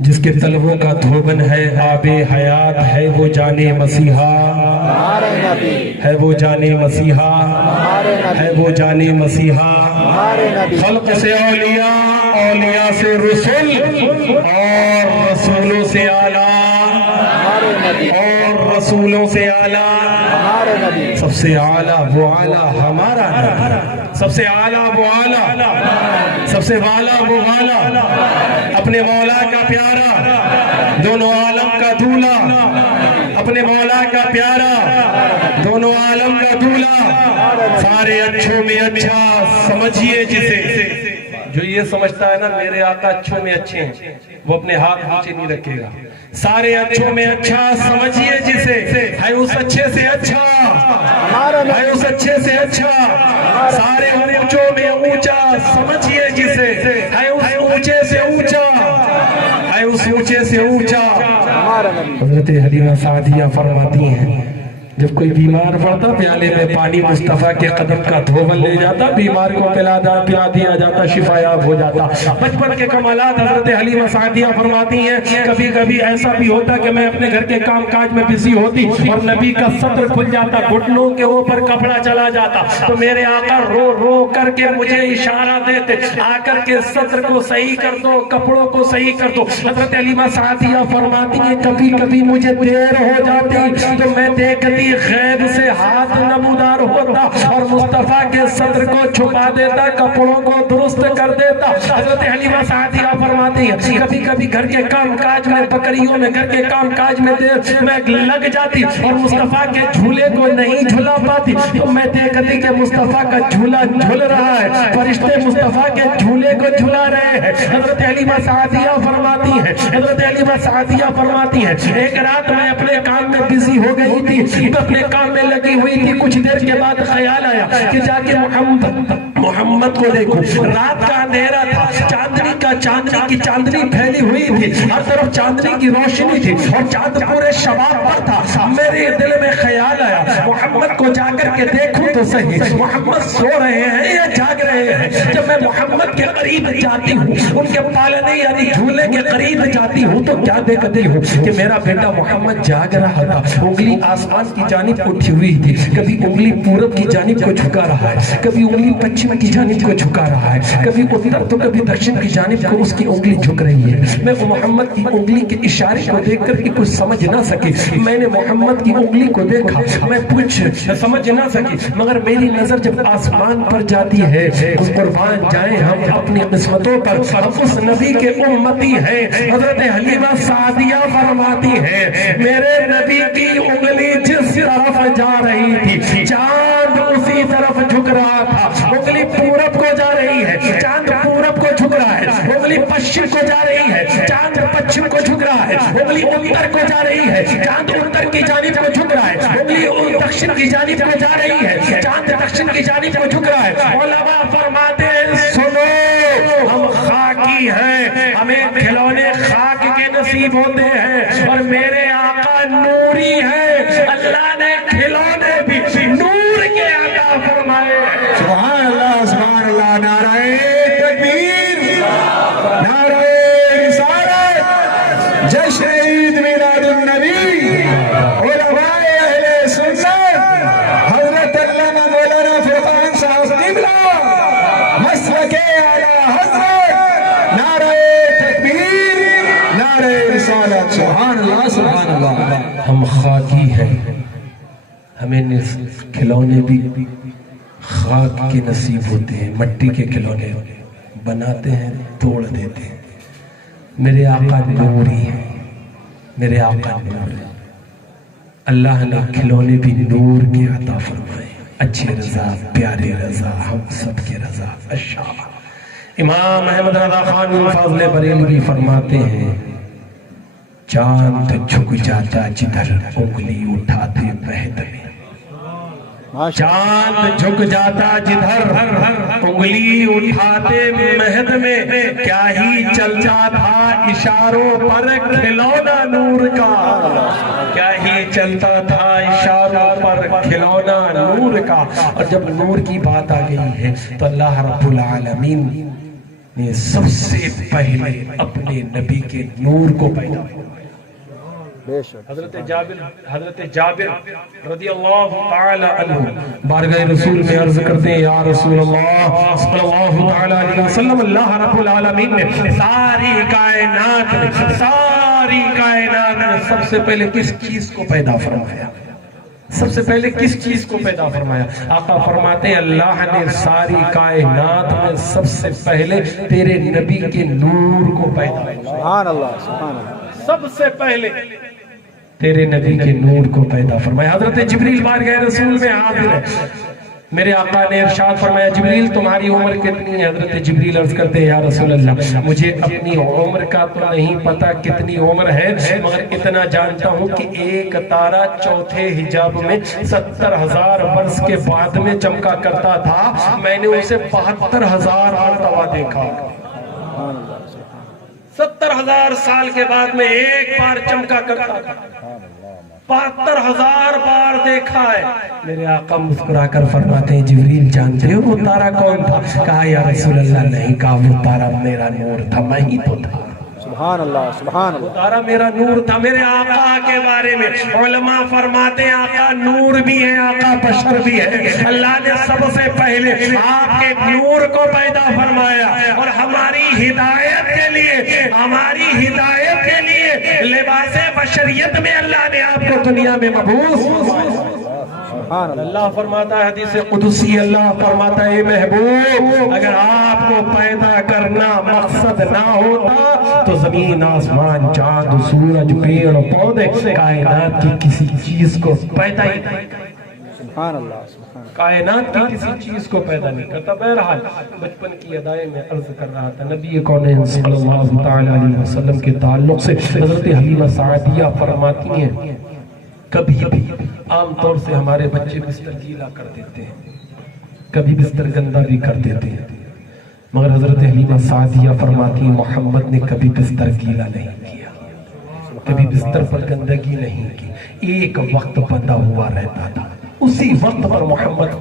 جس کے تلووں کا دھون ہے آب حیات ہے وہ جانے مسیحا, ہے وہ جانے مسیحا, ہے وہ جانے مسیحا. خلق سے اولیاء, اولیاء سے رسول اور رسولوں سے اعلیٰ, اور رسولوں سے اعلیٰ. سب سے اعلیٰ وہ اعلیٰ ہمارا نبی, سب سے اعلیٰ وہ اعلیٰ, سب سے والا وہ والا, اپنے مولا کا پیارا, دونوں عالم کا دولہ, اپنے مولا کا پیارا, دونوں عالم کا دولہ, سارے اچھوں میں اچھا سمجھیے جسے. جو یہ سمجھتا ہے نا میرے آقا اچھوں میں اچھے ہیں وہ اپنے ہاتھ نیچے نہیں رکھے گا. سارے اچھوں میں اچھا سمجھیے جسے, ہے اس اچھے سے اچھا, ہے اس اچھے سے اچھا. سارے اونچوں میں اونچا سمجھیے جسے, ہے اس اونچے سے اونچا, ہے اس اونچے سے اونچا. حضرت حلیمہ سعدیہ فرماتی ہیں جب کوئی بیمار پڑتا پیالے میں پانی مصطفیٰ کے قدم کا دھون لے جاتا, بیمار کو پلا دیا جاتا, شفا یاب ہو جاتا. بچپن کے کمالات حضرت حلیمہ سعدیہ فرماتی ہیں کبھی کبھی ایسا بھی ہوتا کہ میں اپنے گھر کے کام کاج میں بزی ہوتی اور نبی کا صدر کھل جاتا, گھٹنوں کے اوپر کپڑا چلا جاتا تو میرے آقا رو رو کر کے مجھے اشارہ دیتے, آ کر کے صدر کو صحیح کر دو, کپڑوں کو صحیح کر دو. حضرت حلیمہ سعدیہ فرماتی ہیں کبھی کبھی مجھے دیر ہو جاتی تو میں دیکھتی غیب سے ہاتھ نمودار ہوتا اور مصطفیٰ کے صدر کو چھپا دیتا, کپڑوں کو درست کر دیتا. حضرت حلیمہ سعدیہ فرماتی ہیں کبھی کبھی گھر کے کام کاج میں, بکریوں میں, گھر کے کام کاج میں میں لگ جاتی اور مصطفیٰ کے جھولے کو نہیں جھلا پاتی تو میں دیکھتی کہ مصطفیٰ کا جھولا جھل رہا ہے, فرشتے مصطفیٰ کے جھولے کو جھلا رہے ہیں. حضرت حلیمہ سعدیہ فرماتی ہیں, حضرت حلیمہ سعدیہ فرماتی ہیں ایک رات میں اپنے کام میں بزی ہو گئی تھی, اپنے کام میں لگی ہوئی تھی. کچھ دیر کے بعد خیال آیا کہ جا کے محمد کو دیکھو. رات کا اندھیرا تھا, چاندنی کی چاندنی پھیلی ہوئی تھی, ہر طرف چاندنی کی روشنی تھی اور چاند پورے شباب پر تھا. میرے دل میں خیال آیا محمد کو جا کر کے دیکھوں تو صحیح, محمد سو رہے ہیں یا جاگ رہے ہیں. جب میں محمد کے قریب جاتی ہوں, ان کے پالنے یعنی جھولے کے قریب جاتی ہوں تو کیا دیکھتی ہوں کہ میرا بیٹا محمد جاگ رہا تھا. انگلی آسمان کی جانب اٹھی ہوئی تھی, کبھی انگلی پورب کی جانب کو جھکا رہا ہے, کبھی انگلی پچھم کی جانب کو جھکا رہا ہے, کبھی اتر تو کبھی دکشن کی جانب کو اس کی انگلی جھک رہی ہے. میں محمد کی انگلی کے اشارے کو دیکھ کر کے کچھ سمجھ نہ سکی. میں نے محمد کی انگلی کو دیکھا, میں کچھ سمجھ نہ سکی, مگر میری نظر جب آسمان پر جاتی ہے تو قربان جائیں ہم اپنی قسمت رستوں پر ہم اس نبی کے امتی ہیں۔ حضرت حلیمہ سعدیہ فرماتی ہیں میرے نبی کی انگلی جس طرف جا رہی تھی چاند اسی طرف جھک رہا تھا۔ انگلی پورب کو جا رہی ہے، چاند پورب کو جھک رہا ہے۔ انگلی پشچم کو جا رہی ہے، چاند پشچم کو جھک رہا ہے۔ انگلی اتر کو جا رہی ہے، چاند اتر کی جانب کو جھک رہا ہے۔ انگلی دکشن کی جانب کو جا رہی ہے، چاند دکشن کی جانب کو جھک رہا ہے۔ علماء فرماتے ہیں سنو ہم خاکی ہیں، ہمیں کھلونے خاک کے نصیب ہوتے ہیں، اور میرے آقا نوری ہیں، اللہ نے کھلونے بھی نور کے عطا فرمائے۔ سبحان اللہ، نعرہ تکبیر، نعرہ رسالت، جشن عید میلاد النبی، علماء اہل سنت، حضرت علامہ مولانا فرقان صاحب قبلہ، مسلک اعلی حضرت، نعرہ تکبیر، نعرہ رسالت، سبحان اللہ، سبحان اللہ۔ ہم خاکی ہیں، ہمیں کھلونے بھی خاک کے نصیب ہوتے ہیں، مٹی کے کھلونے بناتے ہیں توڑ دیتے ہیں۔ میرے آقا نوری ہیں، میرے آقا نور ہیں، اللہ نے کھلونے بھی نور کے عطا فرمائے۔ اچھی رضا، پیارے رضا، ہم سب کے رضا اشاء۔ امام احمد رضا خان فاضل بریلوی فرماتے ہیں چاند جھک جاتا جدھر انگلی اٹھاتے مہد میں، چاند جھک جاتا جدھر انگلی اٹھاتے مہد میں، کیا ہی چلتا تھا اشاروں پر کھلونا نور کا، کیا ہی چلتا تھا اشاروں پر کھلونا نور کا۔ اور جب نور کی بات آ گئی ہے تو اللہ رب العالمین نے سب سے پہلے اپنے نبی کے نور کو پیدا کیا۔ حضرت جابر رضی اللہ تعالی عنہ بارگاہ رسول میں عرض کرتے ہیں یا رسول اللہ صلی اللہ تعالی علیہ وسلم، اللہ رب العالمین نے ساری کائنات میں سب سے پہلے کس چیز کو پیدا فرمایا؟ سب سے پہلے کس چیز کو پیدا فرمایا؟ آقا فرماتے ہیں اللہ نے ساری کائنات میں سب سے پہلے تیرے نبی کے نور کو پیدا فرمایا۔ سبحان اللہ، سبحان اللہ۔ سب سے پہلے تیرے نبی کے نور کو پیدا فرمایا۔ حضرت جبریل بارگاہ رسول میں حاضر ہے، میرے آقا نے ارشاد فرمایا جبریل تمہاری عمر کتنی ہے؟ حضرت جبریل عرض کرتے ہیں یا رسول اللہ مجھے اپنی عمر کا تو نہیں پتا کتنی عمر ہے، مگر اتنا جانتا ہوں کہ ایک تارا چوتھے حجاب میں 70,000 برس کے بعد میں چمکا کرتا تھا، میں نے اسے 72,000 مرتبہ دیکھا۔ 70,000 سال کے بعد میں ایک بار چمکا کرتا تھا، 72,000 بار دیکھا ہے۔ میرے آقا مسکرا کر فرماتے ہیں جبریل جانتے ہو وہ تارا کون تھا؟ کہا یا رسول اللہ نہیں، کہا وہ تارا میرا نور تھا، میں ہی تو تھا۔ سبحان اللہ، سبحان اللہ۔ تارا میرا نور تھا۔ میرے آقا کے بارے میں علماء فرماتے ہیں آقا نور بھی ہے، آقا بشر بھی ہے۔ اللہ نے سب سے پہلے آپ کے نور کو پیدا فرمایا اور ہماری ہدایت کے لیے لباس بشریت میں اللہ نے آپ کو دنیا میں مبعوث۔ اللہ فرماتا ہے حدیث قدسی، اللہ فرماتا ہے محبوب اگر آپ کو پیدا کرنا مقصد نہ ہوتا تو زمین آسمان چاند سورج پیڑ پودے کائنات کی کسی چیز کو پیدا ہی نہیں کرتا۔ سبحان اللہ، سبحان اللہ۔ کائنات کی کسی چیز کو پیدا نہیں کرتا۔ بہرحال بچپن کی ادائیں میں عرض کر رہا تھا نبی کونین صلی اللہ تعالی علیہ وسلم کے تعلق سے حضرت حلیمہ سعدیہ فرماتی ہیں کبھی بھی عام طور سے ہمارے بچے بستر گیلا کر دیتے ہیں، کبھی بستر گندہ بھی کر دیتے ہیں، مگر حضرت حلیمہ سعدیہ فرماتی ہیں محمد نے کبھی بستر گیلا نہیں کیا، کبھی بستر پر گندگی نہیں کی، ایک وقت بندہ ہوا رہتا تھا، اسی وقت پر محمد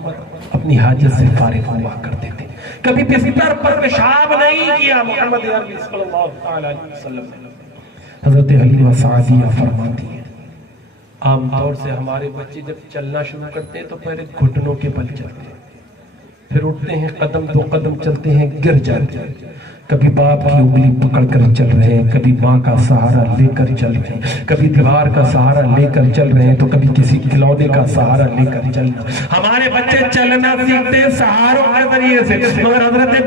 اپنی حاجت سے فارغ ہوا کرتے تھے، کبھی بستر پر پیشاب نہیں کیا محمد عربی صلی اللہ علیہ وسلم۔ حضرت حلیمہ سعدیہ فرماتی ہیں عام طور سے ہمارے بچے جب چلنا شروع کرتے ہیں تو پہلے گھٹنوں کے بل چلتے ہیں، پھر اٹھتے ہیں قدم دو قدم چلتے ہیں گر جاتے ہیں، کبھی باپ کی انگلی پکڑ کر چل رہے ہیں، کبھی ماں کا سہارا لے کر چل رہے ہیں، کبھی دیوار کا سہارا لے کر چل رہے ہیں، تو کبھی کسی کھلونے کا سہارا لے کر چل رہے ہیں۔ ہمارے بچے چلنا سیکھتے ہیں سہاروں کے ذریعے سے، مگر حضرت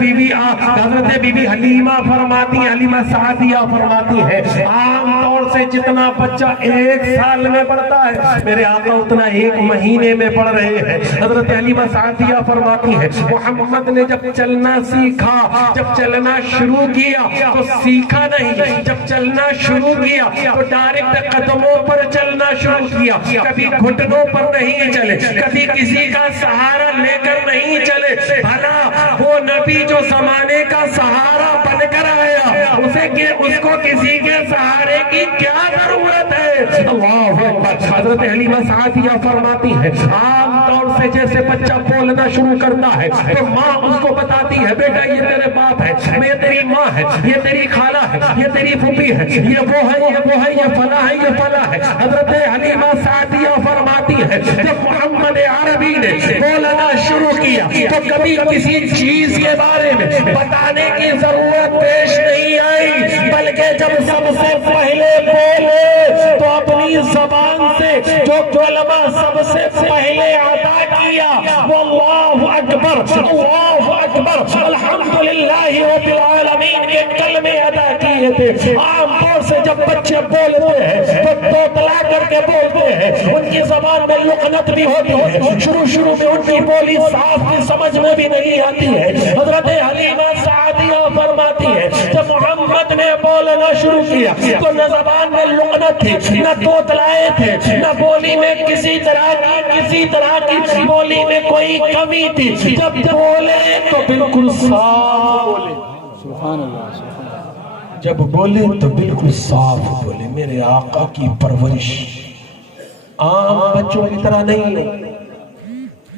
بی بی حلیمہ فرماتی ہیں، حلیمہ سعدیہ فرماتی ہیں، عام طور سے جتنا بچہ 1 سال میں پڑھتا ہے میرے آقا اتنا 1 مہینے میں پڑھ رہے ہیں۔ حضرت حلیمہ سعدیہ فرماتی ہیں محمد نے جب چلنا سیکھا، جب چلنا شروع کیا تو سیکھا نہیں، جب چلنا شروع کیا تو ڈائریکٹ قدموں پر چلنا شروع کیا، کبھی گھٹنوں پر نہیں چلے، کبھی کسی کا سہارا لے کر نہیں چلے۔ بھلا وہ نبی جو زمانے کا سہارا بن کر آیا، اس کو کسی کے سہارے کی کیا ضرورت ہے؟ اللہ اکبر۔ حضرت حلیمہ سعدیہ فرماتی ہے عام طور سے جیسے بچہ بولنا شروع کرتا ہے تو ماں اس کو بتاتی ہے بیٹا یہ تیرے باپ ہے، یہ تیری ماں ہے، یہ تیری خالہ ہے، یہ تیری پھوپھی ہے، یہ وہ ہے، یہ وہ ہے، یہ فلاں ہے، یہ فلاں ہے۔ حضرت حلیمہ سعدیہ فرماتی ہے جب محمد عربی نے بولنا شروع کیا تو کبھی کسی چیز کے بارے میں بتانے کی ضرورت پیش نہیں آئی، بلکہ جب سب سے پہلے بولے تو اپنی زبان سے جو کلمہ سب سے پہلے ادا کیا وہ اللہ اکبر، اللہ اکبر، الحمدللہ رب العالمین کے کلمے ادا کیے تھے۔ عام طور سے جب بچے بولتے ہیں تو توتلا کر کے بولتے ہیں، ان کی زبان میں لقنت بھی ہوتی ہے، شروع میں ان کی بولی صاف کی سمجھ میں بھی نہیں آتی ہے۔ حضرت حلیمہ سعدیہ فرماتی ہے جب محمد نے بولنا شروع کیا تو نہ زبان میں لقنت تھی، نہ توتلائے تھے، نہ بولی میں کسی طرح کی بولی میں کوئی کمی تھی۔ جب بولے تو بالکل صاف بولے، سبحان اللہ سبحان اللہ۔ جب بولے تو بالکل صاف بولے۔ میرے آقا کی پرورش عام بچوں کی طرح نہیں ہے،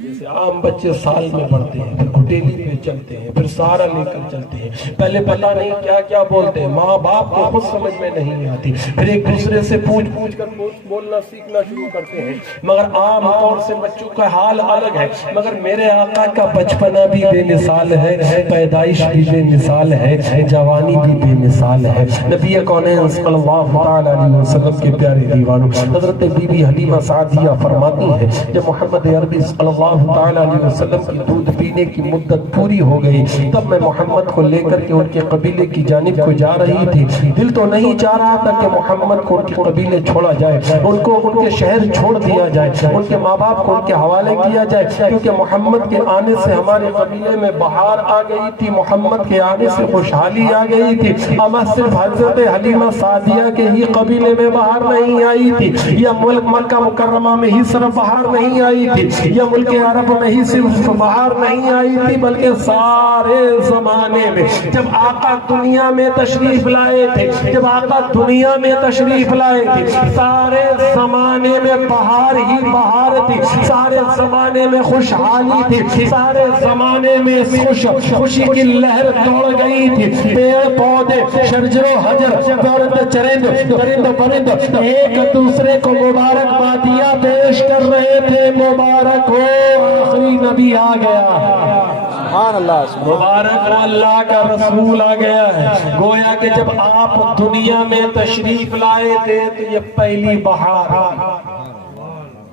جیسے عام بچے سال میں پڑھتے ہیں، پھر گھٹیلی پہ چلتے ہیں، پھر سہارا لے کر چلتے ہیں، پہلے پتہ نہیں کیا کیا بولتے ہیں، ماں باپ کو خود سمجھ میں نہیں آتی، پھر ایک دوسرے سے پوچھ کر بولنا سیکھنا شروع کرتے ہیں۔ مگر عام طور سے بچوں کا حال الگ ہے، مگر میرے آقا کا بچپنا بھی بے مثال ہے، پیدائش بھی بے مثال ہے، جوانی بھی بے مثال ہے۔ نبی کونین صلی اللہ تعالی علیہ وسلم کے پیارے دیوانوں، حضرت بی بی حلیمہ سعدیہ فرماتی ہے جب محمد عربی صلی اللہ تعالی علیہ وسلم کی دودھ پینے کی مدت پوری ہو گئی تب میں محمد کو لے کر کے ان کے قبیلے کی جانب کو جا رہی تھی۔ دل تو نہیں چاہ رہا تھا کہ محمد کو ان کے قبیلے چھوڑا جائے، ان کو ان کے شہر چھوڑ دیا جائے، ان کے ماں باپ کو ان کے حوالے کیا جائے، کیونکہ محمد کے آنے سے ہمارے قبیلے میں بہار آ گئی تھی، محمد کے آنے سے خوشحالی آ گئی تھی۔ اما صرف حضرت حلیمہ سعدیہ کے ہی قبیلے میں بہار نہیں آئی تھی، یا ملک مکہ مکرمہ میں ہی صرف بہار نہیں آئی تھی، یا ملک عرب میں ہی صرف بہار نہیں آئی تھی، بلکہ سارے زمانے میں جب آقا دنیا میں تشریف لائے تھے، جب آقا دنیا میں تشریف لائے تھے، سارے زمانے میں بہار ہی بہار تھی، سارے زمانے میں خوشحالی تھی، سارے زمانے میں خوشی کی لہر دوڑ گئی تھی۔ پیڑ پودے، شجر و حجر، درد چرند پرند ایک دوسرے کو مبارکبادیاں پیش کر رہے تھے، مبارک ہو آخری نبی آ گیا، سبحان اللہ سبحان مبارک ہو اللہ کا رسول آ گیا ہے۔ گویا کہ جب آپ دنیا میں تشریف لائے تھے تو یہ پہلی بہار،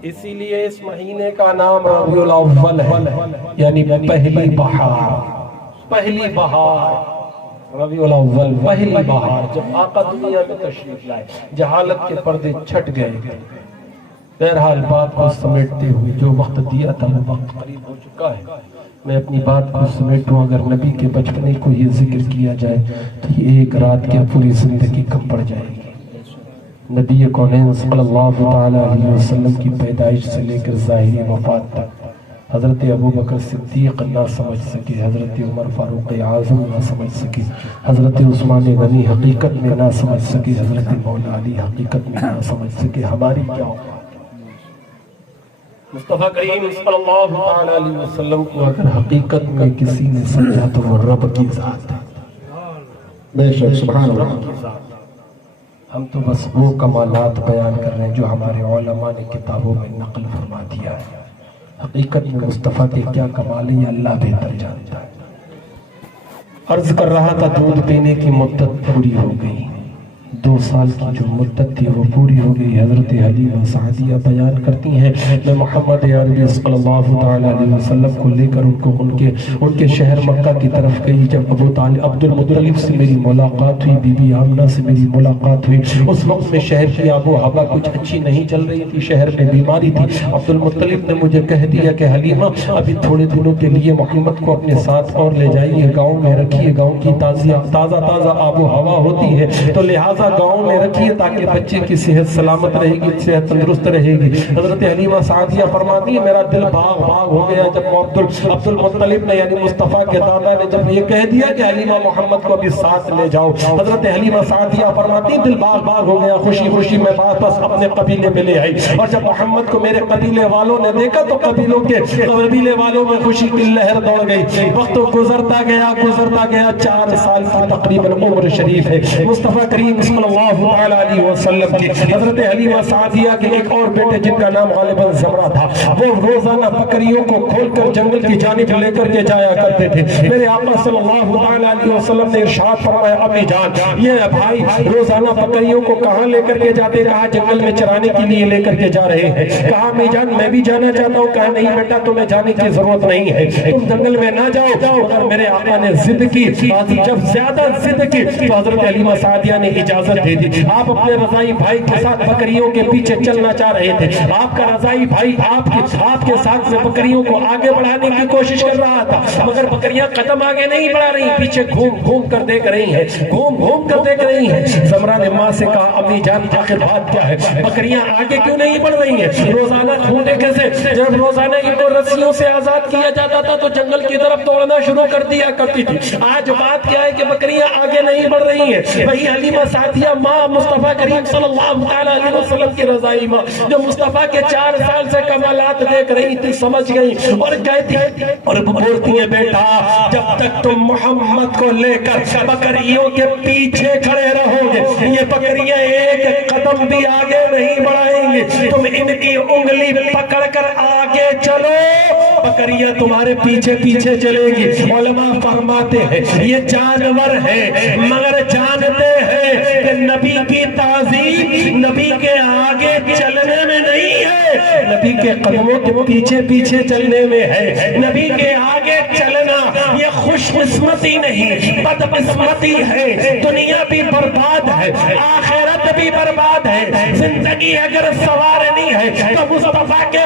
اسی لیے اس مہینے کا نام ربیع الاول ہے، یعنی پہلی بہار، پہلی بہار ربیع الاول، پہلی بہار جب آقا دنیا میں تشریف لائے، جہالت کے پردے چھٹ گئے۔ بہرحال بات کو سمیٹتے ہوئے جو وقت دیا تھا وہ وقت قریب ہو چکا ہے، میں اپنی بات کو سمیٹوں۔ اگر نبی کے بچپنے کو یہ ذکر کیا جائے تو یہ ایک رات کیا پوری زندگی کم پڑ جائے گی۔ نبی کونین صلی اللہ تعالی علیہ وسلم کی پیدائش سے لے کر ظاہری وفات تک حضرت ابوبکر صدیق نہ سمجھ سکے، حضرت عمر فاروق اعظم نہ سمجھ سکے، حضرت عثمان غنی حقیقت میں نہ سمجھ سکے، حضرت مولا علی حقیقت میں نہ سمجھ سکے، ہماری کیا ہوگا؟ مصطفیٰ کریم صلی اللہ علیہ وسلم کو اگر حقیقت میں کسی نے سمجھا تو وہ رب کی ذات ہے، بے شک سبحان اللہ۔ ہم تو بس وہ کمالات بیان کر رہے ہیں جو ہمارے علماء نے کتابوں میں نقل فرما دیا ہے۔ حقیقت میں مصطفیٰ کے کیا کمال ہیں یہ اللہ بہتر جانتا ہے۔ عرض کر رہا تھا دودھ پینے کی مدت پوری ہو گئی، 2 سال کی جو مدت تھی وہ پوری ہو گئی۔ حضرت حلیمہ سعدیہ بیان کرتی ہیں میں محمد عربی صلی اللہ تعالیٰ علیہ وسلم کو لے کر ان کے شہر مکہ کی طرف گئی۔ جب ابو طالب عبد المطلب سے میری ملاقات ہوئی، بی بی آمنہ سے میری ملاقات ہوئی، اس وقت میں شہر کی آب و ہوا کچھ اچھی نہیں چل رہی تھی، شہر میں بیماری تھی۔ عبد المطلب نے مجھے کہہ دیا کہ حلیمہ ابھی تھوڑے دنوں کے لیے محمد کو اپنے ساتھ اور لے جائیے، گاؤں میں رکھیے، گاؤں کی تازہ آب و ہوا ہوتی ہے تو لہٰذا گاؤں میں رکھیے تاکہ بچے کی صحت سلامت رہے گی، صحت تندرست رہے گی۔ حضرت حلیمہ سعدیہ فرماتی ہے میرا دل باغ ہو گیا جب عبد المطلب نے یعنی مصطفیٰ کے دادا نے جب یہ کہہ دیا کہ حلیمہ محمد کو ابھی ساتھ لے جاؤ۔ حضرت حلیمہ سعدیہ فرماتی دل باغ ہو گیا، خوشی میں واپس اپنے قبیلے میں لے آئی، اور جب محمد کو میرے قبیلے والوں نے دیکھا تو قبیلے والوں میں خوشی کی لہر دوڑ گئی۔ وقت گزرتا گیا 4 سال کی تقریباً عمر شریف ہے مصطفیٰ کریم صلی اللہ علیہ وسلم کی۔ حضرت حلیمہ سعدیہ کے ایک اور بیٹے جن کا نام غالباً زمرہ تھا، وہ روزانہ بکریوں کو کھول کر جنگل کی جانب لے کر کے جایا کرتے تھے۔ میرے آقا صلی اللہ علیہ وسلم نے ارشاد فرمایا امی جان یہ بھائی روزانہ بکریوں کو کہاں لے کر کے جاتے؟ کہا جنگل میں چرانے کے لیے لے کر کے جا رہے ہیں۔ کہا امی جان میں بھی جانا چاہتا ہوں۔ کہا نہیں بیٹا تمہیں جانے کی ضرورت نہیں ہے، تم جنگل میں نہ جاؤ۔ مگر میرے آقا نے ضد کی، جب زیادہ ضد کی تو حضرت حلیمہ سعدیہ نے اجازت دے دی۔ آپ اپنے رضائی بھائی کے ساتھ بکریوں کے پیچھے چلنا چاہ رہے تھے۔ آپ کا رضائی بھائی آپ کے ساتھ میں بکریوں کو آگے بڑھانے کی کوشش کر رہا تھا، مگر بکریاں قدم آگے نہیں بڑھا رہی، پیچھے گھوم کر دیکھ رہی ہیں۔ زمرہ نے ماں سے کہا امی جان آخر بات کیا ہے؟ بکریاں آگے کیوں نہیں بڑھ رہی ہیں؟ روزانہ چھوٹے کیسے؟ جب روزانہ ان کو رسیوں سے آزاد کیا جاتا تھا تو جنگل کی طرف دوڑنا شروع کر دیا کرتی تھی۔ آج بات کیا ہے کہ بکریاں آگے نہیں بڑھ رہی ہیں؟ وہی حلیمہ سعدیہ ماں مصطفیٰ کریم صلی اللہ علیہ وسلم کی رضائی ماں جو مصطفیٰ کے 4 سال سے کمالات دیکھ رہی تھی، سمجھ گئی اور کہتی اور بولتی ہے بیٹا جب تک تم محمد کو لے کر بکریوں کے پیچھے کھڑے رہو گے یہ بکریاں ایک قدم بھی آگے نہیں بڑھائیں گے، تم ان کی انگلی پکڑ کر آگے چلو، بکریاں تمہارے پیچھے چلے گی۔ علماء فرماتے ہیں یہ جانور ہے مگر جانتے ہیں کہ نبی کی تعظیم نبی کے آگے چلنے میں نہیں ہے، نبی کے قدموں کے پیچھے چلنے میں ہے۔ نبی کے آگے چلنا یہ خوش قسمتی نہیں بدقسمتی ہے، دنیا بھی برباد ہے آخرت بھی برباد ہے۔ زندگی اگر سنوارنی ہے تو مصطفیٰ کے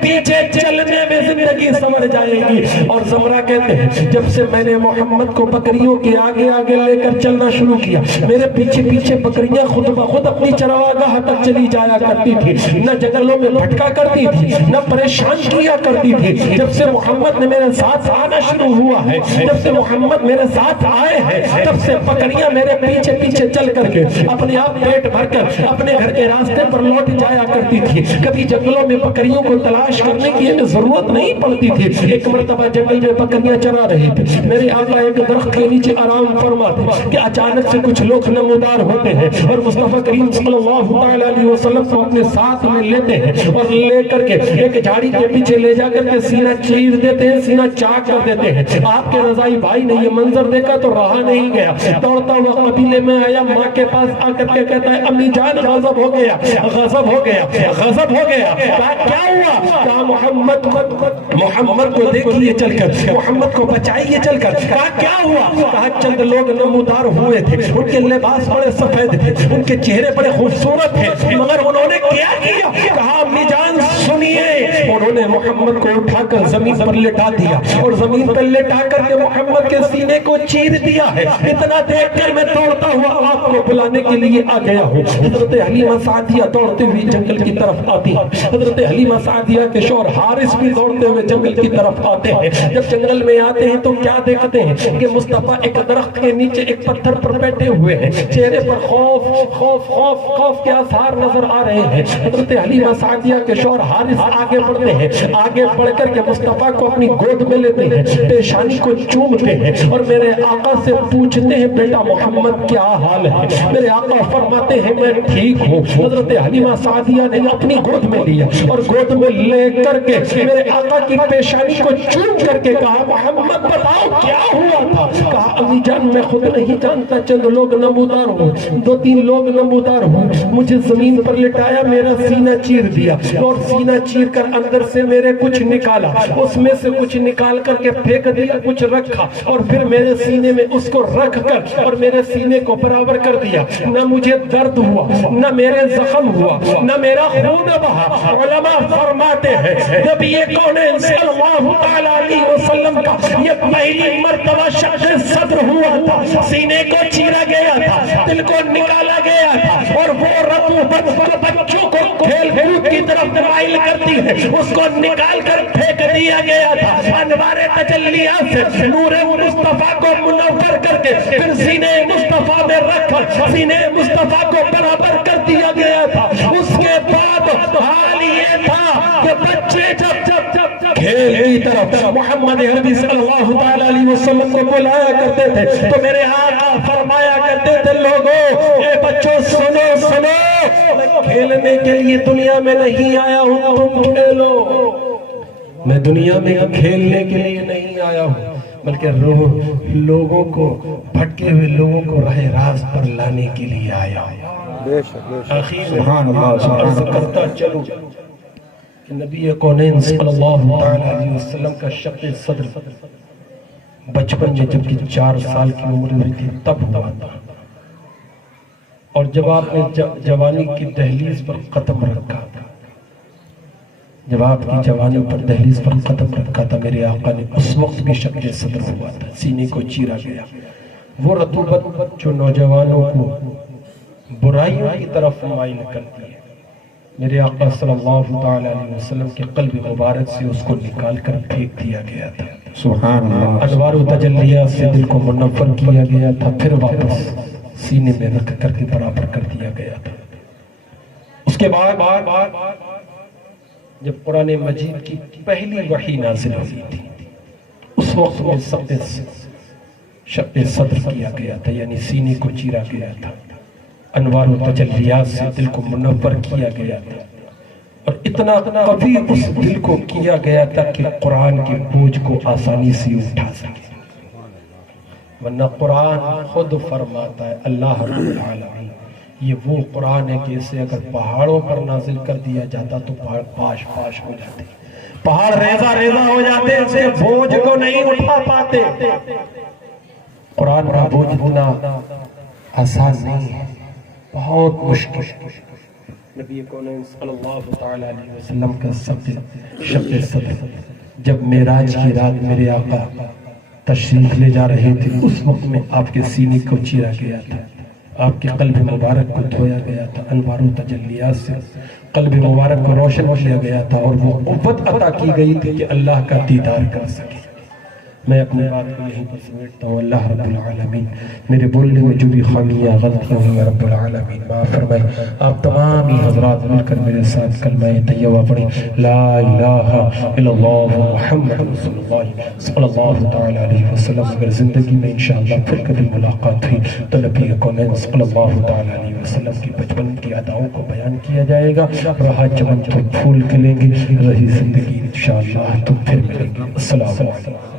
پیچھے چلنے میں زندگی سنور جائے گی۔ اور زمرہ کہتے ہیں جب سے میں نے محمد کو بکریوں کے آگے لے کر چلنا شروع کیا میرے پیچھے بکریاں خود بخود اپنی چراگاہ تک چلی جایا کرتی تھی، نہ جنگلوں میں بھٹکا کرتی تھی نہ پریشان کیا کرتی تھی۔ جب سے محمد نے میرے ساتھ آنا شروع ہوا ہے، جب سے محمد میرے ساتھ آئے ہیں، تب سے بکریاں میرے پیچھے چل کر کے اپنے آپ پیٹ بھر کر اپنے گھر کے راستے پر لوٹ جایا کرتی تھی۔ کبھی جنگلوں میں بکریوں کو تلاش کرنے کی ہمیں ضرورت نہیں پڑتی تھی۔ ایک مرتبہ جنگل میں بکریاں چرا رہی تھی، میرے آقا ایک درخت کے نیچے آرام فرماتے کہ اچانک سے کچھ لوگ نمودار ہوتے ہیں اور مصطفیٰ کریم صلی اللہ علیہ وسلم کو اپنے ساتھ میں لیتے ہیں اور لے کر کے ایک جھاڑی کے پیچھے لے جا کر کے سینہ چیر دیتے ہیں، سینہ چاک کر دیتے ہیں۔ آپ کے رضائی بھائی نے یہ منظر دیکھا تو رہا نہیں گیا، دوڑتا ہوا قبیلے میں آیا، ماں کے پاس آ کر کے کہتا ہے امی جان غضب ہو گیا۔ کیا ہوا؟ کہا محمد کو دیکھیے چل کر، محمد کو بچائیے چل کر۔ کہا کیا ہوا؟ کہا چند لوگ نمودار ہوئے تھے، ان کے لباس بڑے سفید تھے، ان کے چہرے بڑے خوبصورت تھے، مگر انہوں نے کیا کیا؟ کہا امی جان سنیے، انہوں نے محمد کو اٹھا کر زمین پر لٹا دیا اور زمین پر لٹا کر کے محمد کے سینے کو چیر دیا ہے۔ اتنا دیکھ کر میں دوڑتا ہوا آپ کو بلانے کے لیے آ گیا ہوں۔ حضرت حلیمہ سعدیہ دوڑتے ہوئے جنگل کی طرف آتی ہے، حضرت حلیمہ سعدیہ کے شوہر حارث بھی دوڑتے ہوئے جنگل کی طرف آتے ہیں۔ جب جنگل میں آتے ہیں تو کیا دیکھتے ہیں کہ مصطفیٰ ایک درخت کے نیچے ایک پتھر پر بیٹھے ہوئے ہیں، چہرے پر خوف کے آثار نظر آ رہے ہیں۔ حضرت حلیمہ سعدیہ کے شوہر حارث آگے بڑھتے فرماتے ہیں آگے بڑھ کر کے مصطفیٰ کو اپنی گود میں لیتے ہیں، پیشانی کو چومتے ہیں اور میرے آقا سے پوچھتے ہیں بیٹا محمد کیا حال ہے؟ میرے آقا فرماتے ہیں میں ٹھیک ہوں۔ حضرت حلیمہ سعدیہ نے اپنی گود میں لیا اور گود میں لے کر کے میرے آقا کی پیشانی کو چوم کر کے کہا محمد بتاؤ کیا ہوا تھا؟ کہا امی جان میں خود نہیں جانتا، چند لوگ نمودار ہوں، 2-3 لوگ نمودار ہوں، مجھے زمین پر لٹایا، میرا سینہ چیر دیا اور سینہ چیر کر اندر سے میرے کچھ نکالا، اس میں سے کچھ نکال کر کے پھینک دیا، کچھ رکھا اور پھر میرے سینے میں اس کو رکھ کر اور میرے سینے کو برابر کر دیا۔ نہ مجھے درد ہوا، نہ میرے زخم ہوا، نہ میرا خون بہا۔ علماء فرماتے ہیں نبی کونین صلی اللہ تعالیٰ علیہ وسلم کا یہ پہلی مرتبہ شق صدر ہوا تھا، سینے کو چیرا گیا تھا، دل کو نکالا گیا تھا اور وہ رتو بچوں کو کھیل کود کی طرف مائل کرتی ہے اس کو نکال کر پھینک دیا گیا تھا۔ انوار تجلیات سے نور مصطفیٰ کو منور کر کے پھر سینے مصطفیٰ میں رکھ کر سینے مصطفیٰ کو برابر کر دیا گیا تھا۔ اس کے بعد حال یہ تھا کہ بچے جب کھیل کی طرف محمد عربی صلی اللہ تعالیٰ علیہ وسلم کو بلایا کرتے تھے تو میرے آقا فرمایا کرتے تھے لوگوں اے بچوں سنو سنو، میں کھیلنے کے لیے دنیا میں نہیں آیا ہوں، تم کھیلو۔ میں دنیا میں کھیلنے کے لیے نہیں آیا ہوں بلکہ لوگوں کو بھٹکے ہوئے لوگوں کو راہ راست پر لانے کے لیے آیا ہوں۔ سبحان اللہ عرض کرتا چلو کہ نبی کونین صلی اللہ علیہ وسلم کا شق صدر بچپن میں جب کہ 4 سال کی عمر ہوئی تھی تب ہوا تھا، اور جب آپ نے جوانی کی دہلیز پر قدم رکھا تھا، جب آپ کی جوانی پر دہلیز پر قدم رکھا تھا میرے آقا نے اس وقت بھی شق صدر ہوا تھا، سینے کو چیرا گیا۔ وہ رطوبت جو نوجوانوں کو برائیوں کی طرف مائل کرتی ہے، میرے آقا صلی اللہ تعالی علیہ وسلم کے قلب مبارک سے اس کو نکال کر پھینک دیا گیا تھا۔ سبحان اللہ۔ انوار و تجلیات سے دل کو منور کیا گیا تھا، پھر واپس سینے میں رکھ کر کے برابر کر دیا گیا تھا۔ اس کے بعد جب قرآن مجید کی پہلی وحی نازل ہوئی تھی اس وقت میں شق صدر کیا گیا تھا، یعنی سینے کو چیرا گیا تھا، انوار و تجلیات سے دل کو منور کیا گیا تھا، اور اتنا قوی اس دل کو کیا گیا تھا کہ قرآن کے بوجھ کو آسانی سے اٹھا سکے۔ ورنہ قرآن خود فرماتا ہے اللہ رب العالمین یہ وہ قرآن ہے کہ اسے اگر پہاڑوں پر نازل کر دیا جاتا تو پہاڑ پاش پاش ہو جاتے، پہاڑ ریزہ ریزہ ہو جاتے، اس کے بوجھ کو نہیں اٹھا پاتے۔ قرآن کا بوجھ اتنا آسان نہیں ہے، بہت مشکل۔ نبی کونین صلی اللہ تعالی علیہ وسلم کا شق صدر جب معراج کی رات میرے آقا تشریف لے جا رہے تھے اس وقت میں آپ کے سینے کو چیرا گیا تھا، آپ کے قلب مبارک کو دھویا گیا تھا، انوار و تجلیات سے قلب مبارک کو روشن کیا گیا تھا، اور وہ قوت عطا کی گئی تھی کہ اللہ کا دیدار کر سکے۔ میں اپنی بات کو یہیں پر سمیٹتا ہوں۔ اللہ رب العالمین میرے بولنے میں جو بھی خامیاں غلطیاں ہوئی رب العالمین معاف فرمائے۔ آپ تمام ہی حضرات مل کر میرے ساتھ کلمہ طیبہ پڑھیں، لا الہ الا اللہ محمد رسول اللہ صلی اللہ تعالی علیہ وسلم۔ اگر زندگی میں انشاءاللہ پھر کبھی ملاقات ہوئی تو نبی کونین صلی اللہ تعالی علیہ وسلم کی بچپن کی اداؤں کو بیان کیا جائے گا۔ رہا چمن تو پھول کھلیں گے، رہی زندگی انشاءاللہ تو پھر ملیں گے۔ السلام علیکم۔